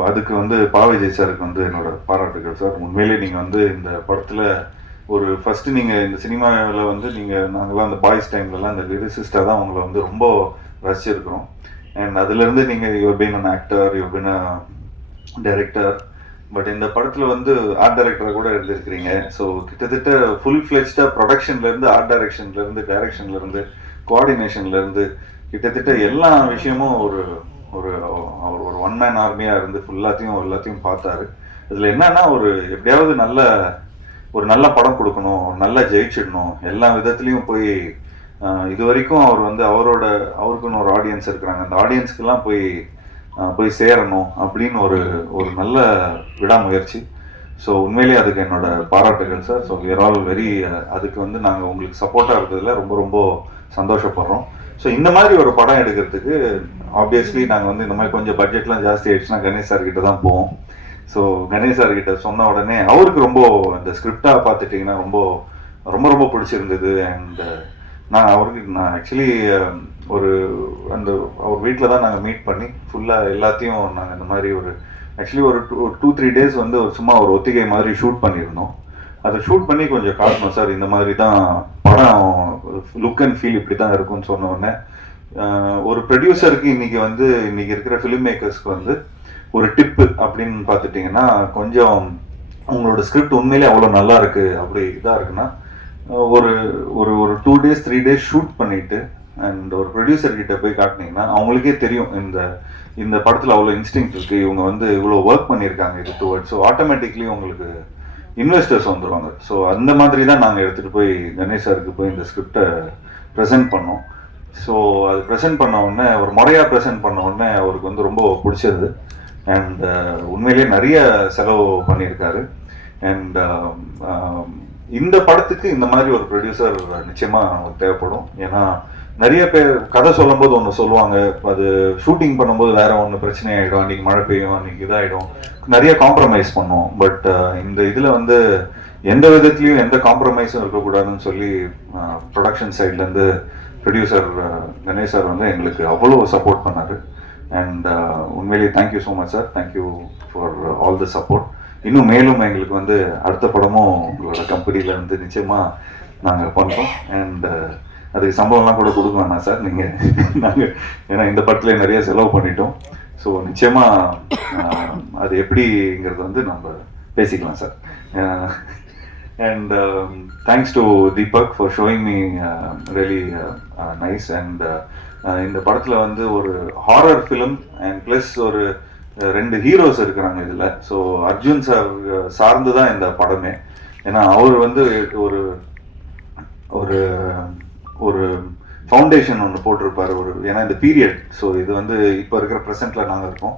அதுக்கு வந்து பா. விஜய் சாருக்கு வந்து என்னோட பாராட்டுகள் சார். உண்மையிலேயே நீங்கள் வந்து இந்த படத்தில் ஃபஸ்ட்டு நீங்கள் இந்த சினிமாவில் வந்து நாங்களாம் அந்த பாய்ஸ் டைம்லலாம் இந்த லிரிசிஸ்டாக தான் உங்களை வந்து ரொம்ப ரசிச்சிருக்கிறோம். அண்ட் அதுலேருந்து நீங்கள் your been an actor, your been a director. But இந்த படத்தில் வந்து ஆர்ட் டைரக்டராக கூட இருந்திருக்கிறீங்க. ஸோ கிட்டத்தட்ட ஃபுல் ஃப்ளெஜ்டாக ப்ரொடக்ஷன்லேருந்து, ஆர்ட் டைரக்ஷன்லேருந்து, கோஆர்டினேஷன்லேருந்து கிட்டத்தட்ட எல்லா விஷயமும் அவர் ஒரு ஒன் மேன் ஆர்மியாக இருந்து எல்லாத்தையும் பார்த்தாரு. இதில் என்னன்னா எப்படியாவது ஒரு நல்ல படம் கொடுக்கணும், நல்லா ஜெயிச்சிடணும், எல்லா விதத்துலேயும் போய் இது வரைக்கும் அவர் வந்து அவருக்குன்னு ஒரு ஆடியன்ஸ் இருக்கிறாங்க, அந்த ஆடியன்ஸ்க்கெல்லாம் போய் சேரணும் அப்படின்னு ஒரு நல்ல விடாமுயற்சி. ஸோ உண்மையிலேயே அதுக்கு என்னோட பாராட்டுகள் sir. So we are all very அதுக்கு வந்து நாங்கள் உங்களுக்கு சப்போர்ட்டாக இருக்கிறதுல ரொம்ப ரொம்ப சந்தோஷப்படுறோம். ஸோ இந்த மாதிரி ஒரு படம் எடுக்கிறதுக்கு ஆப்வியஸ்லி நாங்கள் வந்து இந்த மாதிரி கொஞ்சம் பட்ஜெட்லாம் ஜாஸ்தி ஆயிடுச்சுன்னா கணேஷ் சார் கிட்ட தான் போவோம். ஸோ கணேஷ் சார் கிட்ட சொன்ன உடனே அவருக்கு ரொம்ப அந்த ஸ்கிரிப்டாக பார்த்துட்டிங்கன்னா ரொம்ப ரொம்ப ரொம்ப பிடிச்சிருந்தது. அண்ட் நான் ஆக்சுவலி ஒரு அந்த அவர் வீட்டில் தான் நாங்கள் மீட் பண்ணி ஃபுல்லாக எல்லாத்தையும் நாங்கள் இந்த மாதிரி ஆக்சுவலி ஒரு 2-3 டேஸ் வந்து சும்மா ஒரு ஒத்திகை மாதிரி ஷூட் பண்ணியிருந்தோம். அதை ஷூட் பண்ணி கொஞ்சம் காட்டணும் சார், இந்த மாதிரி தான் படம் லுக் அண்ட் ஃபீல் இப்படி தான் இருக்கும்னு சொன்ன உடனே ஒரு ப்ரொடியூசருக்கு இன்னைக்கு இருக்கிற ஃபிலிம் மேக்கர்ஸ்க்கு வந்து ஒரு டிப்பு அப்படின்னு பார்த்துட்டிங்கன்னா, கொஞ்சம் உங்களோட ஸ்கிரிப்ட் உண்மையிலே அவ்வளோ நல்லா இருக்கு அப்படி இதாக இருக்குன்னா ஒரு ஒரு ஒரு 2 days 3 days ஷூட் பண்ணிட்டு அண்ட் ஒரு ப்ரொடியூசர் கிட்ட போய் காட்டினீங்கன்னா அவங்களுக்கே தெரியும் இந்த படத்தில் அவ்வளோ இன்ஸ்டிங் இருக்கு, இவங்க வந்து இவ்வளோ ஒர்க் பண்ணியிருக்காங்க இது டுவர்ட்ஸ். ஸோ ஆட்டோமேட்டிக்லி உங்களுக்கு இன்வெஸ்டர்ஸ் வந்துடுவாங்க. ஸோ அந்த மாதிரி தான் நாங்கள் எடுத்துகிட்டு போய் கணேஷ் சாருக்கு போய் இந்த ஸ்கிரிப்டை ப்ரெசென்ட் பண்ணோம். ஸோ அது ப்ரெசென்ட் பண்ண உடனே ஒரு முறையாக ப்ரெசென்ட் பண்ண உடனே அவருக்கு வந்து ரொம்ப பிடிச்சது. அண்ட் உண்மையிலேயே நிறைய செலவு பண்ணியிருக்காரு. அண்ட் இந்த படத்துக்கு இந்த மாதிரி ஒரு ப்ரொடியூசர் நிச்சயமாக நமக்கு தேவைப்படும். ஏன்னா நிறைய பேர் கதை சொல்லும் போது ஒன்று சொல்லுவாங்க, அது ஷூட்டிங் பண்ணும்போது வேற ஒன்று பிரச்சனை ஆகிடும், அன்றைக்கி மழை பெய்யும், அன்றைக்கி இதாகிடும், நிறைய காம்ப்ரமைஸ் பண்ணுவோம். பட் இந்த இதில் வந்து எந்த விதத்துலையும் எந்த காம்ப்ரமைஸும் இருக்கக்கூடாதுன்னு சொல்லி ப்ரொடக்ஷன் சைட்லேருந்து ப்ரொடியூசர் கணேஷ் சார் வந்து எங்களுக்கு அவ்வளோ சப்போர்ட் பண்ணார். அண்ட் உண்மையிலேயே thank you so much sir, thank you for all the support. இன்னும் மேலும் எங்களுக்கு வந்து அடுத்த படமும் உங்களோட கம்பெனியில் வந்து நிச்சயமாக நாங்கள் பண்ணுறோம். அண்ட் அதுக்கு சம்பளம்லாம் கூட கொடுக்க வேணாம் சார் நாங்கள் ஏன்னா இந்த படத்தில் நிறைய செலவு பண்ணிட்டோம். ஸோ நிச்சயமாக அது எப்படிங்கிறது வந்து நம்ம பேசிக்கலாம் sir. And thanks to Deepak for showing me really nice. And இந்த படத்தில் வந்து ஒரு ஹாரர் ஃபிலிம் அண்ட் ப்ளஸ் ஒரு 2 ஹீரோஸ் இருக்கிறாங்க இதில். ஸோ அர்ஜுன் சார் சார்ந்து தான் இந்த படமே. ஏன்னா அவர் வந்து ஒரு ஒரு ஒரு ஃபவுண்டேஷன் ஒன்று போட்டிருப்பார் ஏன்னா இந்த பீரியட். ஸோ இது வந்து இப்போ இருக்கிற ப்ரெசென்ட்டில் நாங்கள் இருக்கோம்,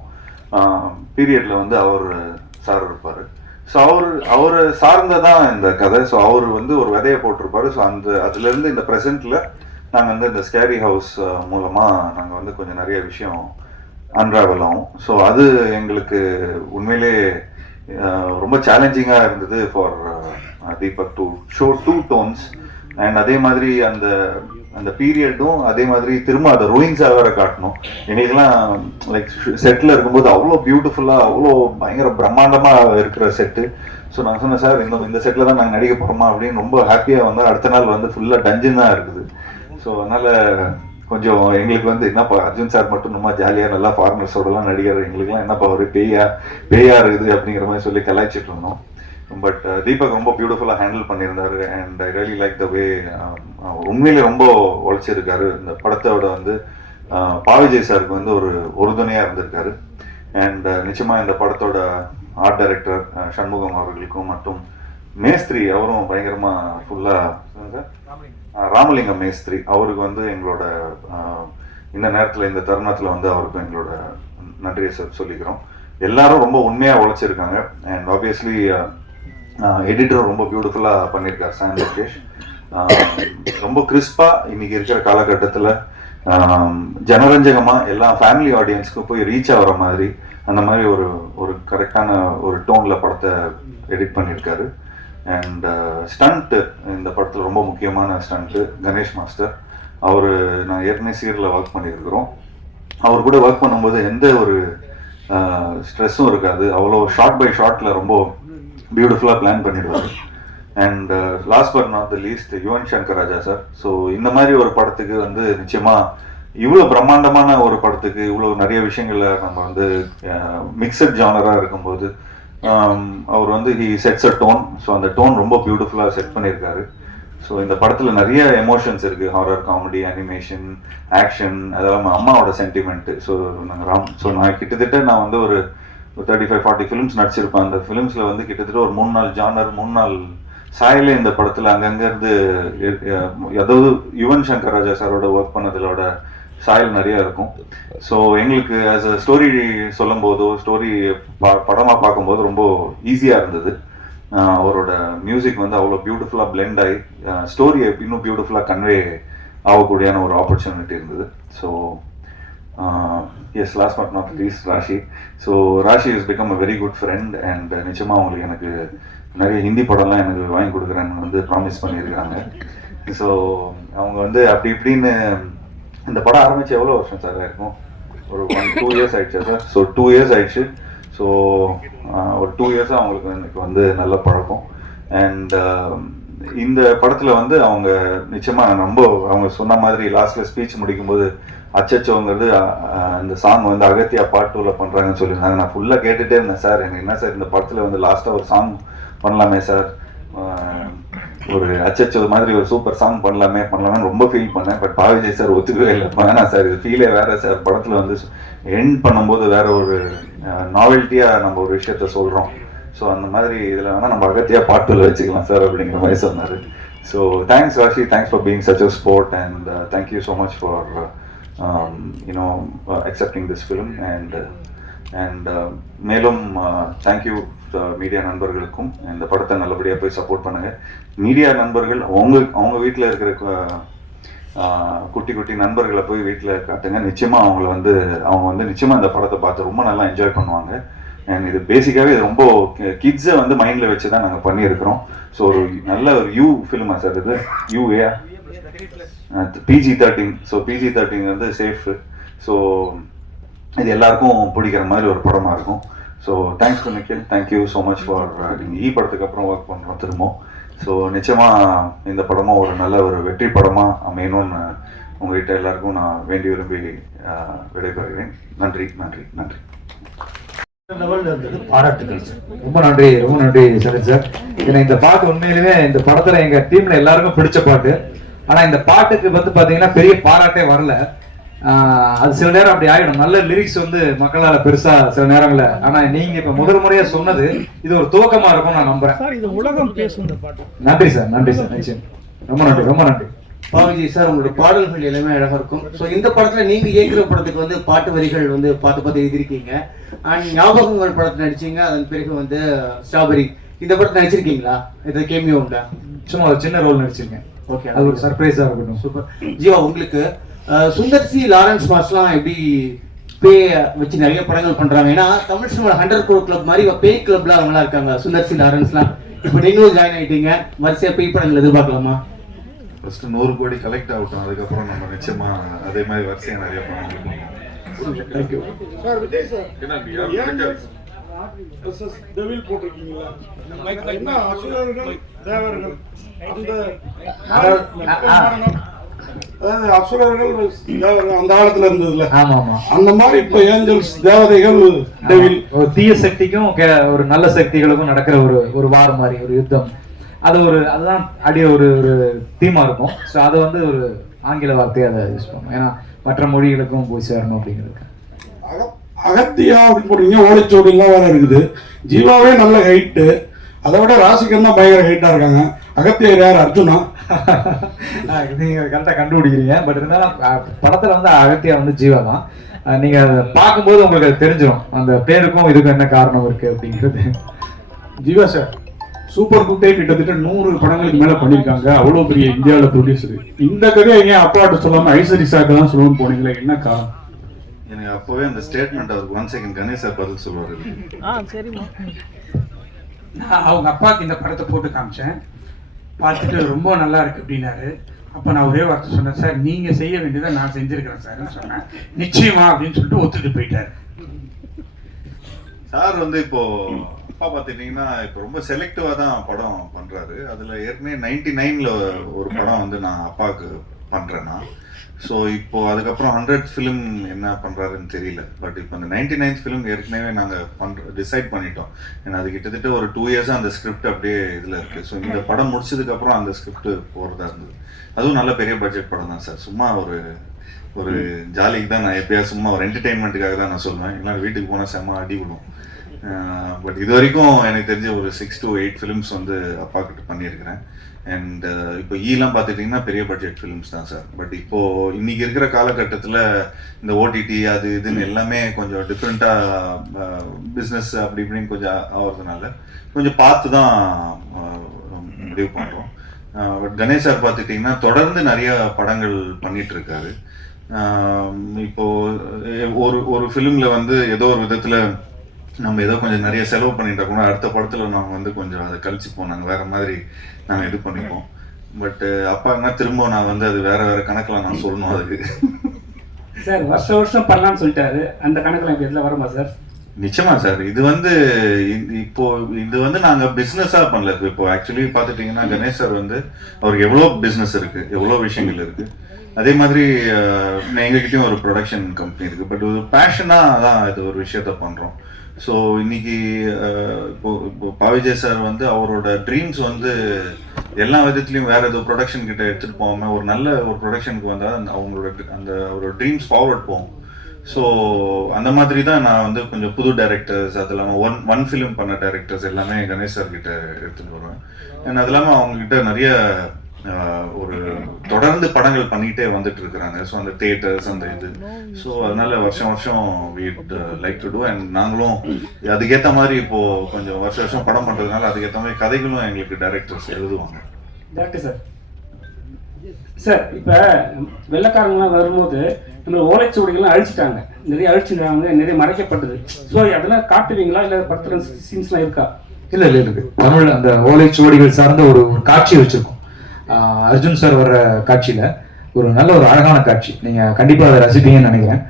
பீரியடில் வந்து அவர் சார் இருப்பார். ஸோ அவர் சார்ந்ததான் இந்த கதை. ஸோ அவர் வந்து ஒரு விதையை போட்டிருப்பாரு. ஸோ அதுலேருந்து இந்த ப்ரெசென்ட்டில் நாங்கள் வந்து இந்த ஸ்கேரி ஹவுஸ் மூலமாக நாங்கள் வந்து கொஞ்சம் நிறைய விஷயம் அன்ராவல் ஆகும். ஸோ அது எங்களுக்கு உண்மையிலே ரொம்ப சேலஞ்சிங்காக இருந்தது for Deepak to show 2 tones. And அதே மாதிரி அந்த பீரியடும் அதே மாதிரி திரும்ப அதை ரூயின்ஸாக வேற காட்டணும். எங்களுக்கெல்லாம் லைக் செட்டில் இருக்கும்போது அவ்வளோ பியூட்டிஃபுல்லாக அவ்வளோ பயங்கர பிரம்மாண்டமாக இருக்கிற செட்டு. ஸோ நான் சொன்னேன் சார் இந்த செட்டில் தான் நாங்கள் நடிக்க போகிறோமா அப்படின்னு ரொம்ப ஹாப்பியாக வந்தால் அடுத்த நாள் வந்து ஃபுல்லாக டஞ்சன் தான் இருக்குது. ஸோ அதனால் கொஞ்சம் எங்களுக்கு வந்து என்னப்பா அர்ஜுன் சார் மட்டும் நம்ம ஜாலியாக நல்லா ஃபார்மர்ஸோடலாம் நடிகர், எங்களுக்குலாம் என்னப்பா ஒரு பேயா இருக்குது அப்படிங்கிற மாதிரி சொல்லி கலாய்ச்சிட்டு இருந்தோம். பட் தீபக் ரொம்ப பியூட்டிஃபுல்லாக ஹேண்டில் பண்ணியிருந்தாரு. And I really like the way உண்மையிலே ரொம்ப உழைச்சிருக்காரு. இந்த படத்தோட வந்து பாவிஜய் சாருக்கு வந்து ஒரு உறுதுணையாக இருந்திருக்காரு. அண்ட் நிச்சயமாக இந்த படத்தோட ஆர்ட் டைரக்டர் சண்முகம் அவர்களுக்கும் மற்றும் மேஸ்திரி அவரும் பயங்கரமாக ஃபுல்லாக ராமலிங்கம் மேஸ்திரி அவருக்கு வந்து எங்களோட இந்த நேரத்தில் இந்த தருணத்தில் வந்து அவருக்கும் எங்களோட நன்றியை சொல்லிக்கிறோம். எல்லாரும் ரொம்ப உண்மையாக உழைச்சிருக்காங்க. அண்ட் ஆப்வியஸ்லி எடிட்டர் ரொம்ப பியூட்டிஃபுல்லாக பண்ணியிருக்கார் சாம் லோகேஷ். ரொம்ப கிறிஸ்பாக இன்னைக்கு இருக்கிற காலகட்டத்தில் ஜனரஞ்சகமாக எல்லா ஃபேமிலி ஆடியன்ஸ்க்கும் போய் ரீச் ஆகிற மாதிரி அந்த மாதிரி ஒரு கரெக்டான ஒரு டோனில் படத்தை எடிட் பண்ணியிருக்காரு. அண்ட் ஸ்டண்ட்டு இந்த படத்தில் ரொம்ப முக்கியமான ஸ்டண்ட்டு கணேஷ் மாஸ்டர். நான் ஏற்கனவே சீரியலில் ஒர்க் பண்ணியிருக்கிறோம். அவர் கூட ஒர்க் பண்ணும்போது எந்த ஒரு ஸ்ட்ரெஸ்ஸும் இருக்காது. அவ்வளோ ஷார்ட் பை ஷார்ட்டில் ரொம்ப பியூட்டிஃபுல்லாக பிளான் பண்ணிடுவார். And last but not the least Yuvan Shankar Raja sir. So இந்த மாதிரி ஒரு படத்துக்கு வந்து நிச்சயமாக இவ்வளோ பிரம்மாண்டமான ஒரு படத்துக்கு இவ்வளோ நிறைய விஷயங்களை நம்ம வந்து மிக்சட் ஜானராக இருக்கும்போது அவர் வந்து he sets a tone. So அந்த டோன் ரொம்ப பியூட்டிஃபுல்லாக செட் பண்ணியிருக்காரு. ஸோ இந்த படத்தில் நிறைய எமோஷன்ஸ் இருக்குது, ஹாரர், காமெடி, அனிமேஷன், ஆக்ஷன், அதெல்லாம் அம்மாவோட சென்டிமெண்ட்டு. ஸோ நான் கிட்டத்தட்ட நான் வந்து ஒரு 35-40 ஃபிலிம்ஸ் நடிச்சிருப்பேன். அந்த ஃபிலிம்ஸில் வந்து கிட்டத்தட்ட ஒரு 3-4 ஜானர் 3-4 சாயலே இந்த படத்தில் அங்கங்கேருந்து அதாவது யுவன் சங்கர் ராஜா சாரோட ஒர்க் பண்ணதிலோட சாயல் நிறைய இருக்கும். ஸோ எங்களுக்கு ஆஸ் அ ஸ்டோரி சொல்லும் போதோ ஸ்டோரி படமாக பார்க்கும்போது ரொம்ப ஈஸியாக இருந்தது. அவரோட மியூசிக் வந்து அவ்வளோ பியூட்டிஃபுல்லாக பிளெண்ட் ஆகி ஸ்டோரியை இன்னும் பியூட்டிஃபுல்லாக கன்வே ஆகக்கூடியான ஒரு ஆப்பர்ச்சுனிட்டி இருந்தது. So yes, last but not least Rashi. So Rashi is become a very good friend and நிச்சயமாக அவங்களுக்கு எனக்கு நிறைய ஹிந்தி படம்லாம் எனக்கு வாங்கி கொடுக்குறேன்னு வந்து ப்ராமிஸ் பண்ணியிருக்காங்க. ஸோ அவங்க வந்து அப்படி இப்படின்னு இந்த படம் ஆரம்பித்து எவ்வளோ வருஷம் சார் இருக்கும்? ஒரு 2 years ஆயிடுச்சா சார்? ஸோ 2 years ஆயிடுச்சு. ஸோ ஒரு 2 years அவங்களுக்கு எனக்கு வந்து நல்ல பழக்கம். அண்ட் இந்த படத்தில் வந்து அவங்க நிச்சயமாக ரொம்ப அவங்க சொன்ன மாதிரி லாஸ்ட்டில் ஸ்பீச் முடிக்கும்போது அச்சச்சோங்கிறது இந்த சாங் வந்து அகத்தியா பார்ட் 2ல பண்ணுறாங்கன்னு சொல்லியிருந்தாங்க. நான் ஃபுல்லாக கேட்டுகிட்டே இருந்தேன், சார் எனக்கு என்ன சார் இந்த படத்தில் வந்து லாஸ்ட்டாக ஒரு சாங் பண்ணலாமே சார், ஒரு அச்சச்சோ மாதிரி ஒரு சூப்பர் சாங் பண்ணலாமே ரொம்ப ஃபீல் பண்ணேன். பட் பாவிஜய் சார் ஒத்துக்கவே இல்லை, வேணாம் சார், இது ஃபீலே வேற சார், படத்தில் வந்து எண்ட் பண்ணும்போது வேற ஒரு நாவல்ட்டியாக நம்ம ஒரு விஷயத்த சொல்கிறோம். ஸோ அந்த மாதிரி இதில் வேணால் நம்ம அகத்தியா பார்ட் 2ல வச்சுக்கலாம் சார் அப்படிங்கிற மாதிரி சொன்னார். So thanks Raashi, thanks for being such a sport and thank you so much for accepting this film and மேலும் தேங்க்யூ மீடியா நண்பர்களுக்கும். இந்த படத்தை நல்லபடியாக போய் சப்போர்ட் பண்ணுங்கள். மீடியா நண்பர்கள் அவங்க வீட்டில் இருக்கிற குட்டி குட்டி நண்பர்களை போய் வீட்டில் காட்டுங்க. நிச்சயமாக அவங்க வந்து நிச்சயமாக இந்த படத்தை பார்த்து ரொம்ப நல்லா என்ஜாய் பண்ணுவாங்க. அண்ட் இது பேசிக்காகவே இது ரொம்ப கிட்ஸை வந்து மைண்டில் வச்சு தான் நாங்கள் பண்ணியிருக்கிறோம். ஸோ ஒரு நல்ல ஒரு யூ ஃபிலிமா சார் இது? UA PG-13. ஸோ PG-13 வந்து சேஃபு. ஸோ இது எல்லாருக்கும் பிடிக்கிற மாதிரி ஒரு படமாக இருக்கும். So thanks to Nikhil, thank you so much for நீங்கள் படத்துக்கு அப்புறம் ஒர்க் பண்ணுறோம் திரும்பவும். ஸோ நிச்சயமாக இந்த படமும் ஒரு நல்ல ஒரு வெற்றி படமாக அமையணும்னு உங்கள்கிட்ட எல்லாருக்கும் நான் வேண்டி விரும்பி விடைபெறுகிறேன். நன்றி நன்றி நன்றி. பாராட்டுகள் சார், ரொம்ப நன்றி, ரொம்ப நன்றி சரண் சார். ஏன்னா இந்த பாட்டு உண்மையிலுமே இந்த படத்துல எங்க டீம்ல எல்லாருக்கும் பிடிச்ச பாட்டு. ஆனா இந்த பாட்டுக்கு வந்து பாத்தீங்கன்னா பெரிய பாராட்டே வரல. அது சில நேரம் அப்படி ஆயிடும். நல்ல லிரிக்ஸ் வந்து மக்களால பெருசா சில நேரங்கள்ல. ஆனா நீங்க இப்ப முதல் முறையா சொன்னது இது ஒரு துவக்கமா இருக்கும் நான் நம்புறேன். இது உலகம் பேசும் இந்த பாட்டு. நன்றி சார், நன்றி சார், நிச்சயம். ரொம்ப நன்றி, ரொம்ப நன்றி. பாவிஜி சார், உங்களுடைய பாடல்கள் எல்லாமே அழகா இருக்கும். ஸோ இந்த படத்துல நீங்க இயக்குற படத்துக்கு வந்து பாட்டு வரிகள் வந்து பார்த்து எழுதிருக்கீங்க. அண்ட் ஞாபகங்கள் படத்துல நடிச்சீங்க. அதன் பிறகு வந்து ஸ்ட்ராபெரி இந்த படத்துல நடிச்சிருக்கீங்களா? இது கேமியோ உண்டா? சும்மா ஒரு சின்ன ரோல் நடிச்சிருக்கேன். ஓகே, அது ஒரு சர்ப்ரைஸா இருக்கட்டும். சூப்பர். ஜீவா, உங்களுக்கு சுந்தர் சி லாரன்ஸ் மாஸ்லாம் எப்படி பே வச்சு நிறைய படங்கள் பண்றாங்க? ஏன்னா தமிழ் சினிமா 100 crore கிளப் மாதிரி பே கிளப்ல அவங்களா இருக்காங்க. சுந்தர் சி லாரன்ஸ்லாம் இப்போ நீங்களும் ஜாயின் ஆயிட்டீங்க. வரிசையா பே படங்கள் எதிர்பார்க்கலாமா? ஃபர்ஸ்ட் 100 கோடி கலெக்ட் ஆகட்டும், அதுக்கப்புறம் நம்ம நிச்சயமா அதே மாதிரி வரிசையாக நிறைய படம். Thank you sir. Vijay sir, devil போட்டிருக்கீங்களா? என்ன அசுரர்கள் தேவர்கள் அதாவது அசுரர்கள் தேவர்கள் அந்த காலத்துல இருந்ததுல, ஆமா ஆமா, அந்த மாதிரி இப்ப ஏஞ்சல்ஸ் தேவதைகள் டெவில். ஒரு தீய சக்திக்கும் ஒரு நல்ல சக்திகளுக்கும் நடக்கிற ஒரு வார் மாதிரி ஒரு யுத்தம். அதுதான் அடி ஒரு தீமா இருக்கும். ஸோ அதை வந்து ஒரு ஆங்கில வார்த்தையை அதை யூஸ் பண்ணுவோம். ஏன்னா மற்ற மொழிகளுக்கும் போய் சேரணும் அப்படிங்கிறது. அகத்தியா அப்படின்னு போட்டீங்க, ஓலைச்சோடிலாம் வேற இருக்குது. ஜீவாவே நல்ல ஹைட்டு, அதை விட ராசிகன் தான் பயங்கர ஹைட்டா இருக்காங்க. அகத்தியர் யார்? அர்ஜுனா? நீங்க கரெக்டா கண்டுபிடிக்கிறீங்க. பட் இருந்தாலும் படத்துல வந்து அகத்தியா வந்து ஜீவா தான். நீங்க பார்க்கும்போது உங்களுக்கு அது தெரிஞ்சிடும் அந்த பேருக்கும் இதுக்கும் என்ன காரணம் இருக்கு அப்படிங்கிறது. ஜீவா சார் சூப்பர் குட்டே கிட்டத்தட்ட 100 படங்களுக்கு மேல பண்ணிருக்காங்க. அவ்வளவு பெரிய இந்தியாவில் ப்ரொடியூசர். இந்த கதையை ஏன் அப்பாட்ட சொல்லாம ஐஸ்வரி சாக்கு தான் சொல்லணும்னு போனீங்களே, என்ன காரணம்? எனக்கு அப்பவே அந்த ஸ்டேட்மெண்ட் அவருக்கு 1 செகண்ட் கணேஷ் சார் பதில் சொல்லுவாரு. சரிம்மா. நான் அவங்க அப்பாவுக்கு இந்த படத்தை போட்டு காமிச்சேன். பார்த்துட்டு ரொம்ப நல்லா இருக்கு அப்படின்னாரு. அப்போ நான் ஒரே வார்த்தை சொன்னேன், சார் நீங்கள் செய்ய வேண்டியதை நான் செஞ்சுருக்கிறேன் சார்ன்னு சொன்னேன். நிச்சயமா அப்படின்னு சொல்லிட்டு ஒத்துட்டு போயிட்டார். சார் வந்து இப்போ அப்பா பார்த்துட்டீங்கன்னா இப்போ ரொம்ப செலக்டிவாக தான் படம் பண்ணுறாரு. அதில் ஏற்கனவே 99ல் ஒரு படம் வந்து நான் அப்பாவுக்கு பண்ணுறேன்னா, ஸோ இப்போ அதுக்கப்புறம் 100th ஃபிலிம் என்ன பண்ணுறாருன்னு தெரியல. பட் இப்போ அந்த 99th ஃபிலிம் ஏற்கனவே நாங்கள் டிசைட் பண்ணிட்டோம். ஏன்னா அது கிட்டத்தட்ட ஒரு 2 இயர்ஸாக அந்த ஸ்கிரிப்ட் அப்படியே இதில் இருக்குது. ஸோ இந்த படம் முடிச்சதுக்கப்புறம் அந்த ஸ்கிரிப்ட் போகிறதா இருந்தது. அதுவும் நல்ல பெரிய பட்ஜெட் படம் தான் சார். சும்மா ஒரு ஜாலிக்கு தான் நான் எப்பயாவது சும்மா ஒரு என்டர்டெயின்மெண்ட்டுக்காக தான் நான் சொல்லுவேன். இல்லைனா வீட்டுக்கு போனால் செம்ம அடி விடும். பட் இது வரைக்கும் எனக்கு தெரிஞ்ச ஒரு 6 to 8 ஃபிலிம்ஸ் வந்து அப்பா கிட்ட பண்ணியிருக்கிறேன். அண்ட் இப்போ ஈலாம் பார்த்துட்டிங்கன்னா பெரிய பட்ஜெட் ஃபிலிம்ஸ் தான் சார். பட் இப்போது இன்றைக்கி இருக்கிற காலகட்டத்தில் இந்த ஓடிடி அது இதுன்னு எல்லாமே கொஞ்சம் டிஃப்ரெண்ட்டாக பிஸ்னஸ் அப்படி இப்படின்னு கொஞ்சம் ஆகிறதுனால கொஞ்சம் பார்த்து தான் முடிவு பண்ணுறோம். பட் கணேஷ் சார் பார்த்துட்டிங்கன்னா தொடர்ந்து நிறைய படங்கள் பண்ணிகிட்ருக்காரு. இப்போது ஒரு ஃபிலிமில் வந்து ஏதோ ஒரு விதத்தில் நம்ம ஏதோ கொஞ்சம் நிறைய செலவு பண்ணிட்டா கூட அடுத்த படத்தில் நம்ம வந்து கொஞ்சம் அதை கழிச்சுப்போம், நாங்கள் வேறு மாதிரி நாங்கள் இது பண்ணிப்போம். பட் அப்பாங்கன்னா திரும்ப நான் வந்து அது வேறு கணக்கில் நான் சொல்லணும் அதுக்கு. சார் வருஷம் பண்ணலாம்னு சொல்லிட்டாரு, அந்த கணக்கில் இப்போ இதில் வருமா சார்? நிச்சயமா சார். இது வந்து இப்போ இது வந்து நாங்கள் பிஸ்னஸாக பண்ணல. இப்போ ஆக்சுவலி பார்த்துட்டிங்கன்னா கணேஷ் சார் வந்து அவருக்கு எவ்வளோ பிஸ்னஸ் இருக்குது, எவ்வளோ விஷயங்கள் இருக்குது. அதே மாதிரி எங்ககிட்டயும் ஒரு ப்ரொடக்ஷன் கம்பெனி இருக்குது. பட் ஒரு பேஷனாக தான் இது ஒரு விஷயத்த பண்ணுறோம். ஸோ இன்னைக்கு இப்போ பாவிஜய் சார் வந்து அவரோட ட்ரீம்ஸ் வந்து எல்லா விதத்துலையும் வேற ஏதோ ப்ரொடக்ஷன் கிட்ட எடுத்துகிட்டு போகாமல் ஒரு நல்ல ஒரு ப்ரொடக்ஷனுக்கு வந்தால் அவரோட ட்ரீம்ஸ் ஃபார்வர்ட் போகும். ஸோ அந்த மாதிரி தான் நான் வந்து கொஞ்சம் புது டைரக்டர்ஸ், அது இல்லாமல் ஒன் ஃபிலிம் பண்ண டைரக்டர்ஸ் எல்லாமே கணேஷ் சார் கிட்ட எடுத்துகிட்டு வருவேன். அண்ட் அது இல்லாமல் அவங்கக்கிட்ட நிறைய ஒரு தொடர்ந்து படங்கள் பண்ணிகிட்டே வந்துட்டு இருக்கிறாங்க. ஸோ அந்த தியேட்டர்ஸ் அந்த இது, ஸோ அதனால வருஷம் வீட் லைக் டு டூ. அண்ட் நாங்களும் அதுக்கேற்ற மாதிரி இப்போது கொஞ்சம் வருஷம் படம் பண்ணுறதுனால அதுக்கேற்ற மாதிரி கதைகளும் எங்களுக்கு டைரக்டர்ஸ் எழுதுவாங்க. டாக்டர் சார், சார் இப்போ வெள்ளைக்காரங்களாம் வரும்போது நம்ம ஓலைச்சுவடிகள்லாம் அழிச்சிட்டாங்க, நிறைய அழிச்சுட்டாங்க, நிறைய மறைக்கப்பட்டது. ஸோ அதெல்லாம் காட்டுவீங்களா, இல்லை படத்தில் சீன்ஸ்லாம் இருக்கா? இல்லை இருக்கு. தமிழ் அந்த ஓலைச்சுவடிகள் சார்ந்த ஒரு காட்சி வச்சிருக்கோம். அர்ஜுன் சார் வர்ற காட்சியில் ஒரு நல்ல ஒரு அழகான காட்சி, நீங்கள் கண்டிப்பாக அதை ரசிப்பீங்கன்னு நினைக்கிறேன்.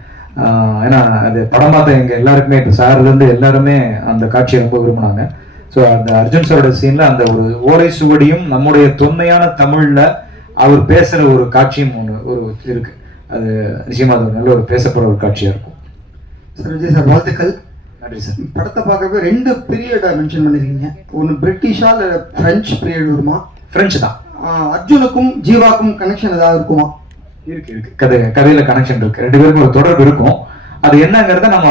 ஏன்னா அது படம் பார்த்த எங்கள் எல்லாருக்குமே, இப்போ சார்லேருந்து எல்லாருமே அந்த காட்சியை ரொம்ப விரும்பினாங்க. ஸோ அந்த அர்ஜுன் சாரோட சீனில் அந்த ஒரு ஓலை சுவடியும் நம்முடைய தொன்மையான தமிழில் அவர் பேசுகிற ஒரு காட்சியும் ஒரு இருக்குது. அது நிச்சயமாக அது ஒரு நல்ல ஒரு பேசப்படுற ஒரு காட்சியாக இருக்கும். சார் விஜய் சார் வாழ்த்துக்கள். நன்றி சார். படத்தை பார்க்கறப்ப 2 பீரியடை மென்ஷன் பண்ணிருக்கீங்க. ஒன்று பிரிட்டிஷா இல்லை ஃப்ரெஞ்ச் பீரியட் வருமா? ஃப்ரெஞ்சு தான். அர்ஜுனுக்கும் ஜீவாக்கும் கனெக்ஷன் ஏதாவது இருக்குமா? இருக்கு. கதையில கனெக்ஷன் இருக்கு, 2 பேருக்கும் ஒரு தொடர்பு இருக்கும். அது என்னங்கிறத நம்ம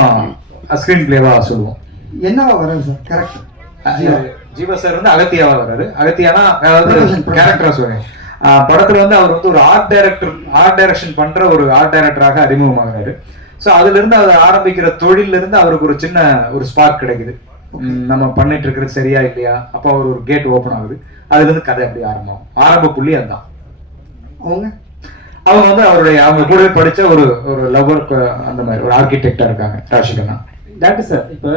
ஸ்கிரீன் பிளேவா சொல்லுவோம். என்னவா வராது சார் கேரக்டர்? ஜீவா சார் வந்து அகத்தியாவா வராரு. அகத்தியானா கேரக்டரா சொல்றேன். படத்துல வந்து அவர் வந்து ஒரு ஆர்ட் டைரக்ஷன் பண்ற ஒரு ஆர்ட் டைரக்டராக அறிமுகமாகிறாரு. ஸோ அதுல இருந்து அவர் ஆரம்பிக்கிற தொழில இருந்து அவருக்கு ஒரு சின்ன ஒரு ஸ்பார்க் கிடைக்குது. நம்ம பண்ணிட்டு இருக்கிறது சரியா இல்லையா, அப்போ அவர் ஒரு கேட் ஓப்பன் ஆகுது. அதுல இருந்து கதை அப்படி ஆரம்ப புள்ளி அதுதான். அவங்க வந்து அவங்க கூட படிச்ச ஒரு லவர், அந்த மாதிரி ஒரு ஆர்கிடெக்டா இருக்காங்க ராஷிகண்ணா. டாக்டர் சார், இப்போ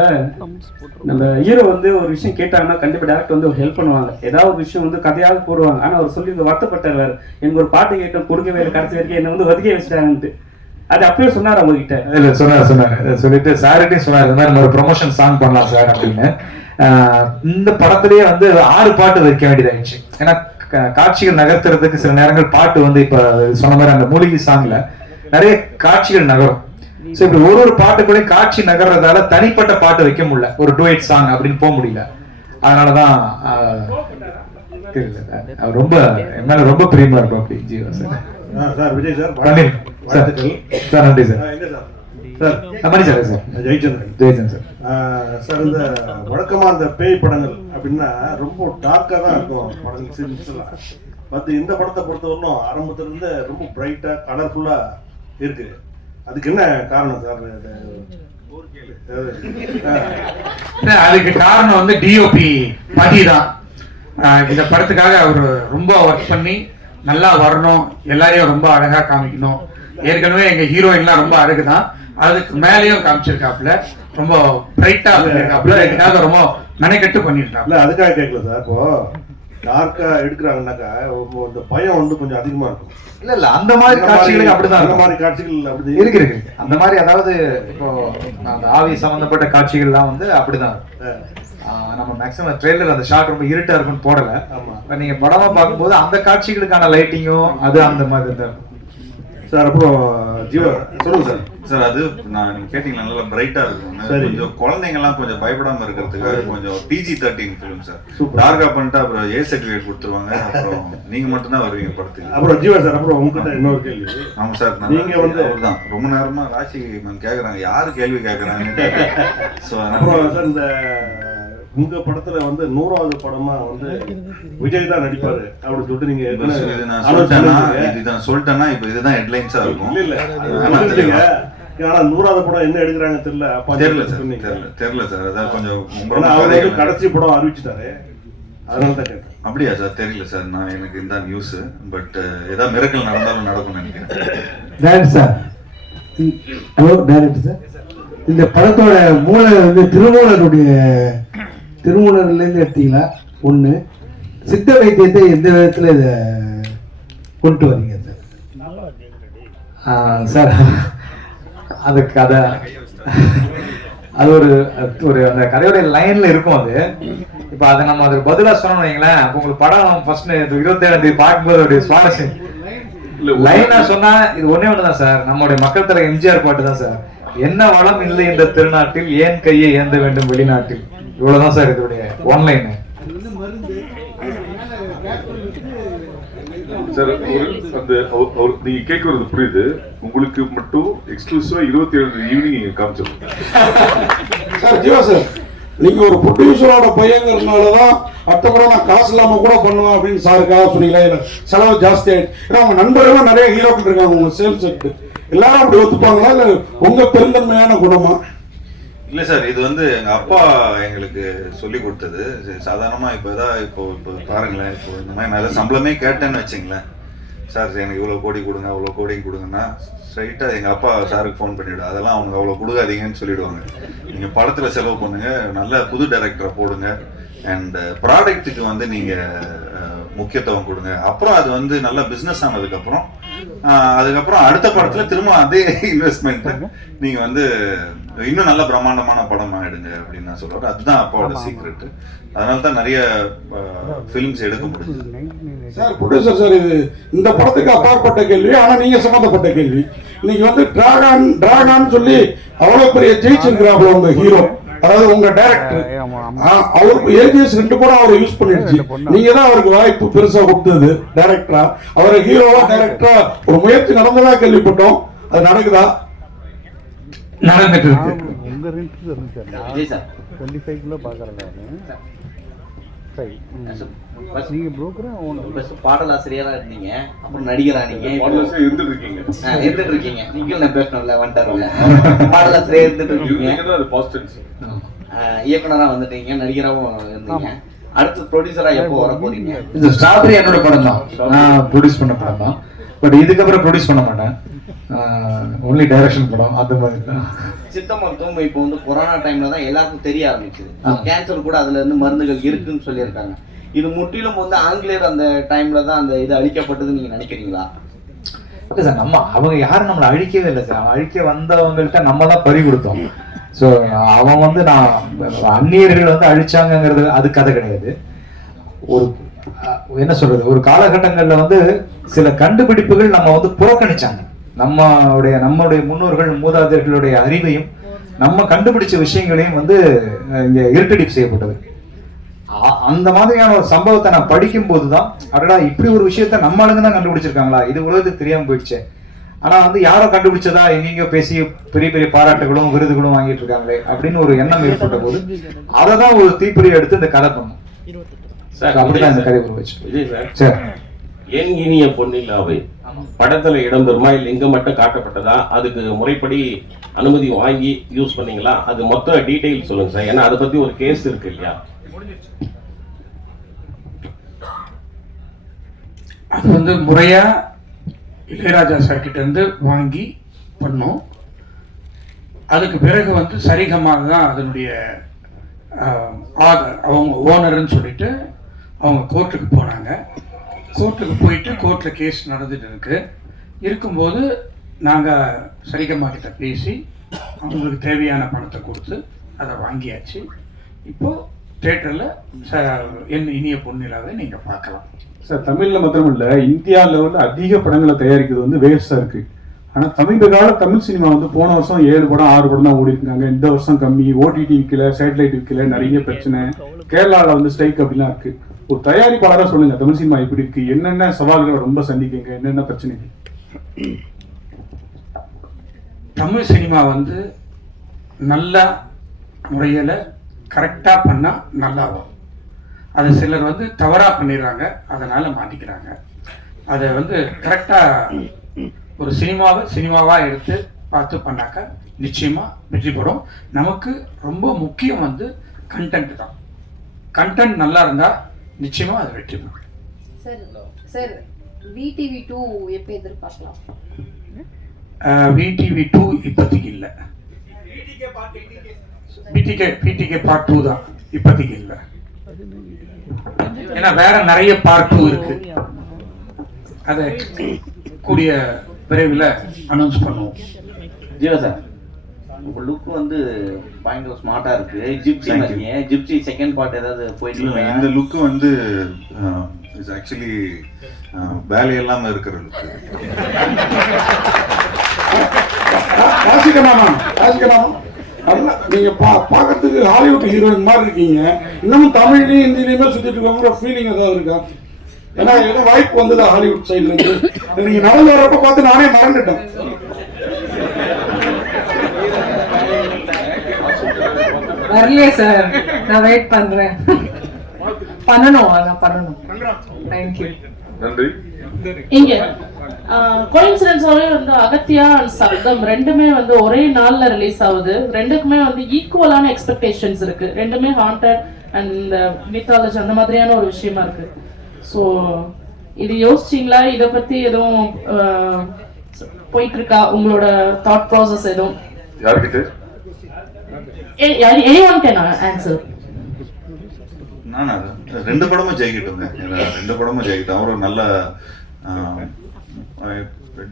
நம்ம ஹீரோ வந்து ஒரு விஷயம் கேட்டாங்கன்னா கண்டிப்பா டேரக்டர் வந்து ஹெல்ப் பண்ணுவாங்க. ஏதாவது ஒரு விஷயம் வந்து கதையாவது போடுவாங்க. ஆனா அவர் சொல்லி வருத்தப்பட்டார், எனக்கு ஒரு பாட்டு கேட்டோம் கொடுக்கவே இல்லை, கடைசி வரைக்கும் என்ன வந்து ஒதுக்கி வச்சுட்டாங்கன்ட்டு. அது அப்பயே சொன்னார் அவங்க கிட்ட? இல்ல சொன்னாரு சொல்லிட்டு சார்கிட்டையும் சொன்னார், இந்த மாதிரி ஒரு ப்ரொமோஷன் சாங் பண்ணலாம் சார் அப்படின்னு. இந்த படத்திலேயே வந்து 6 பாட்டு வைக்க வேண்டியதாயிடுச்சு. ஏன்னா காட்சிகள் நகர்த்துறதுக்கு சில நேரங்கள் பாட்டு வந்து இப்ப சொன்ன மாதிரி அந்த மூலிகை சாங்ல நிறைய காட்சிகள் நகரும். ஸோ இப்படி ஒரு பாட்டுக்குள்ளே காட்சி நகர்றதால தனிப்பட்ட பாட்டு வைக்க முடியல, ஒரு டூயட் சாங் அப்படின்னு போக முடியல. அதனாலதான் ரொம்ப என்னால ரொம்ப பிரியமா இருக்கும் அப்படி Jeeva sir. Sir Vijay sir sir நன்றி சார். மணி சார் ஜெயச்சந்திரன் சார். சார் இந்த வழக்கமா அந்த பேய் படங்கள் அப்படின்னா ரொம்ப டார்க்கா தான் இருக்கும் படங்கள் சீன்ஸ் எல்லாம். பட் இந்த படத்தை பொறுத்தவரைக்கும் ஆரம்பத்துல இருந்து ரொம்ப பிரைட்டா கலர்ஃபுல்லா இருக்கு. அதுக்கு என்ன காரணம் சார்? அதுக்கு காரணம் வந்து டிஓபி பதி தான். இந்த படத்துக்காக அவர் ரொம்ப ஒர்க் பண்ணி நல்லா வரணும், எல்லாரையும் ரொம்ப அழகா காமிக்கணும். ஏற்கனவே எங்க ஹீரோயின்லாம் ரொம்ப அழகுதான், அதுக்கு மேலேயும் காமிச்சிருக்காப்புல, ரொம்ப பிரைட்டா இருக்காப்புல. இதுக்காக ரொம்ப மெனக்கெட்டு பண்ணிருக்காப்புல. அதுக்காக கேட்கல சார். இப்போ டார்க்கா எடுக்கிறாங்கன்னாக்கா இந்த பயம் வந்து கொஞ்சம் அதிகமா இருக்கும். இல்ல அந்த மாதிரி காட்சிகள் அப்படிதான், அந்த மாதிரி காட்சிகள் அப்படி இருக்கு. அந்த மாதிரி அதாவது இப்போ அந்த ஆவி சம்பந்தப்பட்ட காட்சிகள்லாம் வந்து அப்படிதான். நம்ம மேக்ஸிமம் ட்ரெய்லர் அந்த ஷாட் ரொம்ப இருட்டா இருக்குன்னு போடல. நீங்க படமா பார்க்கும்போது அந்த காட்சிகளுக்கான லைட்டிங்கும் அது அந்த மாதிரி தான். சார் அப்புறம் ஜீவா சொல்லுங்க சார். சார் அது நீங்க கேட்டீங்களா, நல்லா பிரைட்டா இருக்கும். சரி. கொஞ்சம் குழந்தைங்க எல்லாம் கொஞ்சம் பயப்படாம இருக்கிறதுக்காக கொஞ்சம் PG-13 ஃபிலிம் சார். Super. டார்கா பண்ணிட்டு அப்புறம் A சர்டிஃபிகேட் கொடுத்துருவாங்க. அப்புறம் நீங்க மட்டும் தான் வருவீங்க படத்துக்கு. அப்புறம் ஜீவா சார், அப்புறம் உங்ககிட்ட இன்னொரு கேள்வி. ஆமா சார், நீங்க வந்து அவர்தான் ரொம்ப நேரமா ராசி மேம் கேக்குறாங்க, யாரு கேள்வி கேக்குறாங்கன்னு. ஸோ அப்புறம் சார் இந்த உங்க படத்துல வந்து 100வது படமா வந்து விஜய் தான் நடிப்பாரு அப்படின்னு சொல்லிட்டு நீங்க இது நான் சொல்லிட்டேன்னா சொல்லிட்டேன்னா இப்போ இதுதான் ஹெட்லைன்ஸா இருக்கும். இல்ல சொல்லிட்டீங்க. ஆனா 100வது படம் என்ன எடுக்கிறாங்க தெரியல. அப்பா தெரியல சார், தெரியல சார். அதான் கொஞ்சம் அவர் வந்து கடைசி படம் அறிவிச்சுட்டாரு, அதனால தான் கேட்டேன். அப்படியா சார்? தெரியல சார், நான் எனக்கு இந்த நியூஸ். பட் ஏதாவது மிரக்கல் நடந்தாலும் நடக்கும்னு நினைக்கிறேன். Director sir, hello director sir, இந்த படத்தோட மூல வந்து திருமூலர்லேருந்து எடுத்தீங்களா? ஒன்று, சித்த வைத்தியத்தை எந்த விதத்தில் இதை கொண்டு வரீங்க சார்? சார் அது கதை, அது ஒரு அந்த கதையோட லைன்ல இருக்கும். அது இப்போ அதை நம்ம அதுக்கு பதிலாக சொன்னோம்னு வைங்களேன், அப்போ உங்களுக்கு படம் ஃபர்ஸ்ட் 27 பார்க்கும்போது ஒரு சுவாரஸ்யம் லைனா சொன்னா இது ஒன்னே ஒண்ணுதான் சார். நம்மளுடைய மக்கள் தலை எம்ஜிஆர் பாட்டு தான் சார். என்ன வளம் இல்லை இந்த திருநாட்டில், ஏன் கையை ஏந்த வேண்டும் வெளிநாட்டில். இவ்வளவுதான் சார் இதோடைய ஒன்லைன் சார். அந்த நீங்க கேட்கறது புரியுது. உங்களுக்கு மட்டும் எக்ஸ்க்ளூசிவா 27 ஈவினிங் காமிச்சிருக்கோம் சார். ஜீவா சார், நீங்க ஒரு ப்ரொடியூசரோட பையங்கிறதுனாலதான் அடுத்த படம் நான் காசு இல்லாம கூட பண்ணுவேன் அப்படின்னு சாருக்காக சொன்னீங்களா? செலவு ஜாஸ்தி ஆயிடுச்சு. ஏன்னா அவங்க நண்பர்களும் நிறைய ஹீரோக்கள் இருக்காங்க உங்க சேம் செட். எல்லாரும் அப்படி ஒத்துப்பாங்களா, இல்ல உங்க பெருந்தன்மையான குணமா? இல்லை சார், இது வந்து எங்கள் அப்பா எங்களுக்கு சொல்லி கொடுத்தது. சாதாரணமாக இப்போ பாருங்களேன், இப்போ இந்த மாதிரி நான் சம்பளமே கேட்டேன்னு வச்சுங்களேன், சார் எனக்கு இவ்வளோ கோடி கொடுங்க அவ்வளோ கோடி கொடுங்கன்னா ஸ்ட்ரைட்டாக எங்கள் அப்பா சாருக்கு ஃபோன் பண்ணிவிடும். அதெல்லாம் அவங்க அவ்வளோ கொடுக்காதீங்கன்னு சொல்லிவிடுவாங்க. நீங்கள் படத்தில் செலவு பண்ணுங்கள், நல்ல புது டைரக்டரை போடுங்க, அண்ட் ப்ராடக்ட்டுக்கு வந்து நீங்கள் முக்கியத்துவம் கொடுங்க. அப்புறம் அது வந்து நல்ல பிஸ்னஸ் ஆனதுக்கப்புறம் அதுக்கப்புறம் அடுத்த படத்தில் திரும்ப அதே இன்வெஸ்ட்மெண்ட்டை நீங்கள் வந்து இன்னும் நல்ல பிரம்மாண்டமான படம் ஆகிடுங்க அப்படின்னு நான் சொல்லுவார். அதுதான் அப்பாவோட சீக்ரெட்டு. அதனால தான் நிறைய ஃபிலிம்ஸ் எடுக்க முடியுது. சார் ப்ரொடியூசர் சார், இது இந்த படத்துக்கு அப்பாற்பட்ட கேள்வி, ஆனா நீங்க சம்பந்தப்பட்ட கேள்வி. இன்னைக்கு வந்து டிராகான்னு சொல்லி அவ்வளவு பெரிய ஜெயிச்சிருக்கிறாப்புல உங்க ஹீரோ, அதாவது உங்க டைரக்டர். அவருக்கு ஏஜிஎஸ் 2 படம் அவர் யூஸ் பண்ணிடுச்சு. நீங்க தான் அவருக்கு வாய்ப்பு பெருசா கொடுத்தது டைரக்டரா. அவரை ஹீரோவா டைரக்டரா ஒரு முயற்சி நடந்ததா கேள்விப்பட்டோம். அது நடக்குதா? நடந்துட்டு இருக்கு. விஜய் சார் 25 பாக்குறேன் நீங்க புரோக்கர் பாடலாசிரியரா இருந்தீங்க, அப்புறம் நடிகரா நீங்க இருந்துட்டு இருக்கீங்க. நீங்களும் நான் பேசணும்ல, வந்துட்டாருல பாடலாசிரியர் இருந்துட்டு இருக்கீங்க, இயக்குனரா வந்துட்டீங்க, நடிகராவும் இருந்தீங்க. அடுத்து ப்ரொடியூசரா எப்போ வர போறீங்க? இந்த ஸ்ட்ராபெரி என்னோட படம் தான், நான் ப்ரொடியூஸ் பண்ண படம் தான். பட் இதுக்கப்புறம் ப்ரொடியூஸ் பண்ண மாட்டேன், ஒன்லி டைரக்ஷன் படம் அந்த மாதிரி தான். சித்த மருத்துவம் இப்போ வந்து கொரோனா டைம்ல தான் எல்லாருக்கும் தெரிய ஆரம்பிச்சது. கேன்சர் கூட அதுல இருந்து மருந்துகள் இருக்குன்னு சொல்லியிருக்காங்க. இது முற்றிலும் வந்து ஆங்கிலேயர் அந்த டைம்ல தான் அந்த இது அழிக்கப்பட்டதுன்னு நீங்க நினைக்கிறீங்களா? ஓகே சார், அவங்க யாரும் நம்மளை அழிக்கவே இல்லை சார். அழிக்க வந்தவங்கள்ட்ட நம்ம தான் பறி கொடுத்தோம். ஸோ அவன் வந்து அந்நியர்கள் வந்து அழிச்சாங்கிறது அது கதை கிடையாது. ஒரு என்ன சொல்றது, ஒரு காலகட்டங்கள்ல வந்து சில கண்டுபிடிப்புகள் நம்ம வந்து புறக்கணிச்சாங்க. நம்மளுடைய முன்னோர்கள் மூதாதையர்களுடைய அறிவையும் நம்ம கண்டுபிடிச்ச விஷயங்களையும் வந்து இங்க இருட்டடிப்பு செய்யப்பட்டது. அந்த மாதிரியான ஒரு சம்பவத்தை நான் படிக்கும் போதுதான், அடடா இப்படி ஒரு விஷயத்த நம்ம ஆளுங்க தான் கண்டுபிடிச்சிருக்காங்களா, இது உலகத்துக்கு தெரியாம போயிடுச்சு. ஆனா வந்து யாரோ கண்டுபிடிச்சதா எங்கெங்கயோ பேசி பெரிய பெரிய பாராட்டுகளும் விருதுகளும் வாங்கிட்டு இருக்காங்களே அப்படின்னு ஒரு எண்ணம் ஏற்பட்ட போது அதை தான் ஒரு தீப்பொறி எடுத்து இந்த கதை பண்ணோம். அப்படிதான் இந்த கதை உருவாச்சு. விஜய் சார், என் இனிய பொன்னிலாவை படத்துல இடம்பெறுமா, இல்ல இங்க மட்டும் காட்டப்பட்டதா? அதுக்கு முறைப்படி அனுமதி வாங்கி யூஸ் பண்ணீங்களா? அது மொத்த டீடைல் சொல்லுங்க சார், ஏன்னா அதை பத்தி ஒரு கேஸ் இருக்கு இல்லையா? அது வந்து முறையா இளையராஜா சார் கிட்ட இருந்து வாங்கி பண்ணோம். அதுக்கு பிறகு வந்து சரிகமாக தான் அதனுடைய அவங்க ஓனர்னு சொல்லிட்டு அவங்க கோர்ட்டுக்கு போனாங்க. கோர்ட்டுக்கு போயிட்டு கோர்ட்டில் கேஸ் நடந்துட்டு இருக்கும்போது நாங்கள் சரிகமா கிட்ட பேசி அவங்களுக்கு தேவையான பணத்தை கொடுத்து அதை வாங்கியாச்சு. இப்போது தியேட்டரில் என் இனிய பொன்னிலாவை நீங்கள் பார்க்கலாம் சார். தமிழில் மாத்திரம் இல்லை, இந்தியா லெவலில் அதிக படங்களை தயாரிக்கிறது வந்து வேல்ஸாக இருக்குது. ஆனால் சமீப கால தமிழ் சினிமா வந்து போன வருஷம் 7 படம் 6 படம் தான் ஓடி இருக்காங்க. இந்த வருஷம் கம்மி, ஓடிடி விற்கல, சேட்டலைட் விற்கல, நிறைய பிரச்சனை. கேரளாவில் வந்து ஸ்ட்ரைக் அப்படிலாம் இருக்கு. ஒரு தயாரிப்பாளராக சொல்லுங்க, தமிழ் சினிமா எப்படி இருக்கு, என்னென்ன சவால்களை ரொம்ப சந்திக்கீங்க, என்னென்ன பிரச்சனைகள்? தமிழ் சினிமா வந்து நல்ல முறையில் கரெக்டாக பண்ணால் நல்லா வரும். அது சிலர் வந்து தவறாக பண்ணிடுறாங்க, அதனால் மாட்டிக்கிறாங்க. அதை வந்து கரெக்டாக ஒரு சினிமாவாக எடுத்து பார்த்து பண்ணாக்கா நிச்சயமாக வெற்றி பெறும். நமக்கு ரொம்ப முக்கியம் வந்து கண்டென்ட் தான். கண்டென்ட் நல்லா இருந்தால் நிச்சயமாக அது வெற்றி பெறும். சார் VTV 2 எப்போ எதிர்பார்க்கலாம்? VTV 2 இப்போதைக்கு இல்லை. PTK பார்ட் 2 தான் இப்போதைக்கு இல்லை. ஏன்னா வேற நிறைய பார்ட் 2 இருக்கு. அதை கூடிய விரைவில் அனௌன்ஸ் பண்ணுவோம். ஜீவா சார், உங்க லுக் வந்து பயங்கர ஸ்மார்ட்டா இருக்கு. ஜிப்சி செகண்ட் பார்ட் ஏதாவது போயிட்டு இந்த லுக்கு வந்து இஸ் ஆக்சுவலி வேலை இல்லாம இருக்கிற லுக்கு. நல்லா நீங்க பாக்கிறதுக்கு ஹாலிவுட் ஹீரோயின் மாதிரி இருக்கீங்க. இன்னமும் தமிழ்லயும் ஹிந்திலயுமே சுத்திட்டு இருக்காங்க ஃபீலிங் ஏதாவது இருக்கா? ஏன்னா ஏதோ வாய்ப்பு வந்தது ஹாலிவுட் சைட்ல இருந்து. நீங்க நடந்து வரப்ப பார்த்து நானே மறந்துட்டேன். வரலையே சார், நான் வெயிட் பண்றேன். பண்ணணும். தேங்க்யூ. நன்றி. இங்க கோயின்சிடென்ஸாவே வந்து அகத்தியா அண்ட் சப்தம் ரெண்டுமே வந்து ஒரே நாள்ல ரிலீஸ் ஆகுது. ரெண்டுக்குமே வந்து ஈக்குவலான எக்ஸ்பெக்டேஷன்ஸ் இருக்கு. ரெண்டுமே ஹாண்டட் அண்ட் மித்தாலஜி அந்த மாதிரியான ஒரு விஷயமா இருக்கு. ஸோ இது யோசிச்சிங்களா? இதை பத்தி எதுவும் போயிட்டு இருக்கா உங்களோட தாட் ப்ராசஸ் எதுவும்? யார்கிட்ட? anyone can answer. நான் 2 படமும் ஜெயிக்கிட்டோங்க. 2 படமும் ஜெயிக்கிட்டோம். அவரும் நல்ல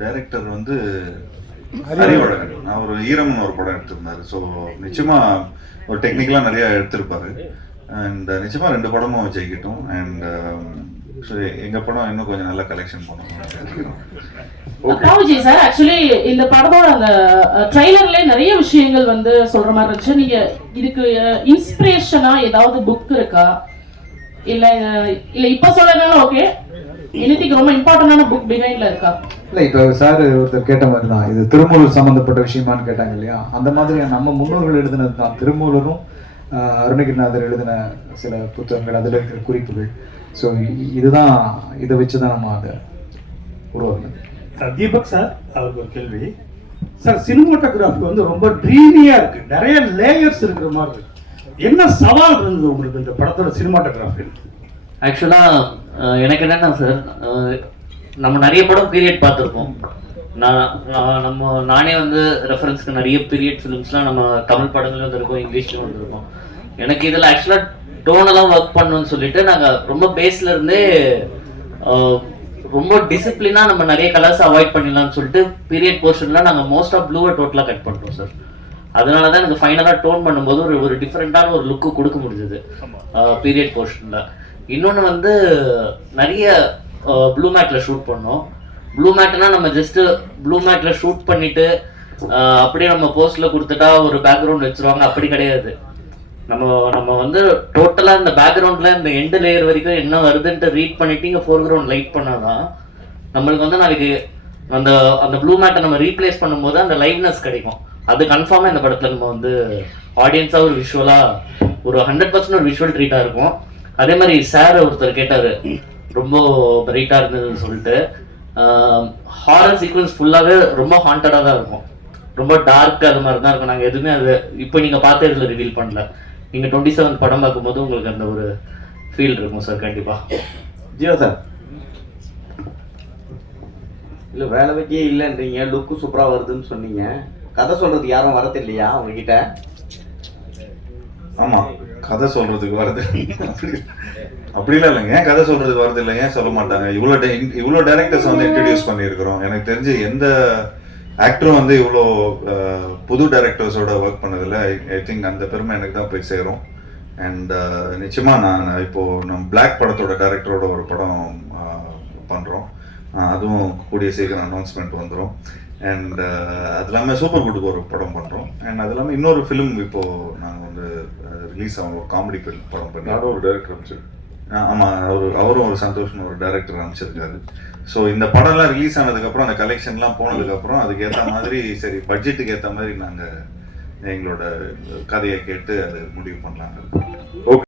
டைரக்டர் வந்து அறிவழகன். நான் ஒரு ஈரம் ஒரு படம் எடுத்திருந்தாரு. ஸோ நிச்சயமா ஒரு டெக்னிக்கலாக நிறைய எடுத்திருப்பாரு. அண்ட் நிச்சயமா 2 படமும் ஜெயிக்கிட்டோம். அண்ட் எங்க படம் இன்னும் கொஞ்சம் நல்ல கலெக்ஷன் பண்ணுவோம். அப்பாலஜி சார், ஆக்சுவலி இந்த படத்தோட அந்த ட்ரைலர்ல நிறைய விஷயங்கள் வந்து சொல்ற மாதிரி இருந்துச்சு. நீங்க இதுக்கு இன்ஸ்பிரேஷனா ஏதாவது புக் இருக்கா? இல்ல இப்ப சொல்லனாலும் ஓகே, எனிதிங் ரொம்ப இம்பார்ட்டன்டான புக் பிஹைண்ட்ல இருக்கா? இல்லை, இப்போ சார் ஒருத்தர் கேட்ட மாதிரி தான், இது திருமூலர் சம்மந்தப்பட்ட விஷயமானு கேட்டாங்க இல்லையா? அந்த மாதிரி நம்ம முன்னோர்கள் எழுதினது தான். திருமூலரும் அருணகிரிநாதர் எழுதின சில புத்தகங்கள், அதில் இருக்கிற குறிப்புகள். ஸோ இதுதான், இதை வச்சு தான் நம்ம அதை உருவாக்கணும். தீபக் சார், அவருக்கு ஒரு கேள்வி சார். சினிமாட்டோகிராஃபி வந்து ரொம்ப ட்ரீமியா இருக்கு, நிறைய லேயர்ஸ் இருக்கிற மாதிரி இருக்கு. என்ன சவால் இருந்தது உங்களுக்கு இந்த படத்தோட சினிமாட்டோகிராஃபி? ஆக்சுவலா எனக்கு என்னன்னா சார், நம்ம நிறைய படம் பீரியட் பார்த்துருப்போம். நானே வந்து ரெஃபரன்ஸ்க்கு நிறைய பீரியட் ஃபிலிம்ஸ்லாம் நம்ம தமிழ் படங்களும் வந்திருக்கோம், இங்கிலீஷ்லையும் வந்திருக்கோம். எனக்கு இதில் ஆக்சுவலாக டோனெல்லாம் ஒர்க் பண்ணணும்னு சொல்லிட்டு நாங்கள் ரொம்ப பேஸ்ல இருந்தே ரொம்ப டிசிப்ளினா நம்ம நிறைய கலர்ஸ் அவாய்ட் பண்ணிடலாம்னு சொல்லிட்டு பீரியட் போர்ஷன்ல நாங்கள் மோஸ்ட் ஆஃப் ப்ளூவை டோட்டலாக கட் பண்ணிட்டோம் சார். அதனால தான் எனக்கு ஃபைனலாக டோன் பண்ணும்போது ஒரு டிஃப்ரெண்டான ஒரு லுக்கு கொடுக்க முடிஞ்சது பீரியட் போர்ஷனில். இன்னொன்று வந்து நிறைய ப்ளூ மேட்டில் ஷூட் பண்ணோம். ப்ளூ மேட்னா நம்ம ஜஸ்ட்டு ப்ளூ மேட்டில் ஷூட் பண்ணிட்டு அப்படியே நம்ம போஸ்டில் கொடுத்துட்டா ஒரு பேக்ரவுண்ட் வச்சுருவாங்க, அப்படி கிடையாது. நம்ம வந்து டோட்டலாக இந்த பேக்ரவுண்டில் இந்த எண்டு லேயர் வரைக்கும் என்ன வருதுன்ட்டு ரீட் பண்ணிட்டு இங்கே ஃபோர்க்ரவுண்ட் லைட் பண்ணாதான் நம்மளுக்கு வந்து நாளைக்கு அந்த ப்ளூ மேட்டை நம்ம ரீப்ளேஸ் பண்ணும்போது அந்த லைவ்னஸ் கிடைக்கும். அது கன்ஃபார்மாக இந்த படத்தில் நம்ம வந்து ஆடியன்ஸாக ஒரு விஷுவலாக ஒரு 100% ஒரு விஷுவல் ட்ரீட்டாக இருக்கும். அதே மாதிரி சார் ஒருத்தர் கேட்டார், ரொம்ப பிரைட்டாக இருந்ததுன்னு சொல்லிட்டு. ஹாரர் சீக்வன்ஸ் ஃபுல்லாகவே ரொம்ப ஹாண்டடாக தான் இருக்கும், ரொம்ப டார்க் அது மாதிரி தான் இருக்கும். நாங்கள் எதுவுமே அது இப்போ நீங்கள் பார்த்து இதில் ரிவீல் பண்ணல. நீங்கள் 27 படம் பார்க்கும்போது உங்களுக்கு அந்த ஒரு ஃபீல் இருக்கும் சார் கண்டிப்பாக. ஜியோ சார், இல்லை வேலை வைக்கே இல்லைன்றீங்க, லுக்கு சூப்பராக வருதுன்னு சொன்னீங்க. கதை சொல்றதுக்கு யாரும் வரது இல்லையா உங்ககிட்ட? ஆமா, கதை சொல்றதுக்கு வருது அப்படிலாம் இல்லைங்க. ஏன் கதை சொல்றதுக்கு வரது இல்லை, ஏன் சொல்ல மாட்டாங்க? இவ்வளோ டைரக்டர்ஸ் வந்து இன்ட்ரடியூஸ் பண்ணியிருக்கிறோம். எனக்கு தெரிஞ்சு எந்த ஆக்டரும் வந்து இவ்வளோ புது டைரக்டர்ஸோட ஒர்க் பண்ணதில்ல. ஐ திங்க் அந்த பெருமை எனக்கு தான் போய் சேரும். அண்ட் நிச்சயமாக நான் இப்போது நம்ம பிளாக் படத்தோட டைரக்டரோட ஒரு படம் பண்ணுறோம். அதுவும் கூடிய சீக்கிரம் அனௌன்ஸ்மெண்ட் வந்துடும். அண்ட் அது இல்லாமல் சூப்பர் குட்டுக்கு ஒரு படம் பண்ணுறோம். அண்ட் அது இல்லாமல் இன்னொரு ஃபிலிம் இப்போது நாங்கள் வந்து ரிலீஸ் ஆகும், ஒரு காமெடி ஃபிலிம் படம் பண்ணி ஒரு டைரக்டர் அமைச்சிருக்கேன். ஆமாம், அவரும் ஒரு சந்தோஷம் ஒரு டைரக்டர் அமைச்சிருக்காரு. ஸோ இந்த படம்லாம் ரிலீஸ் ஆனதுக்கப்புறம் அந்த கலெக்ஷன்லாம் போனதுக்கப்புறம் அதுக்கேற்ற மாதிரி சரி பட்ஜெட்டுக்கு ஏற்ற மாதிரி நாங்கள் எங்களோட கதையை கேட்டு அது முடிவு பண்ணலான்னு இருக்கோம். ஓகே.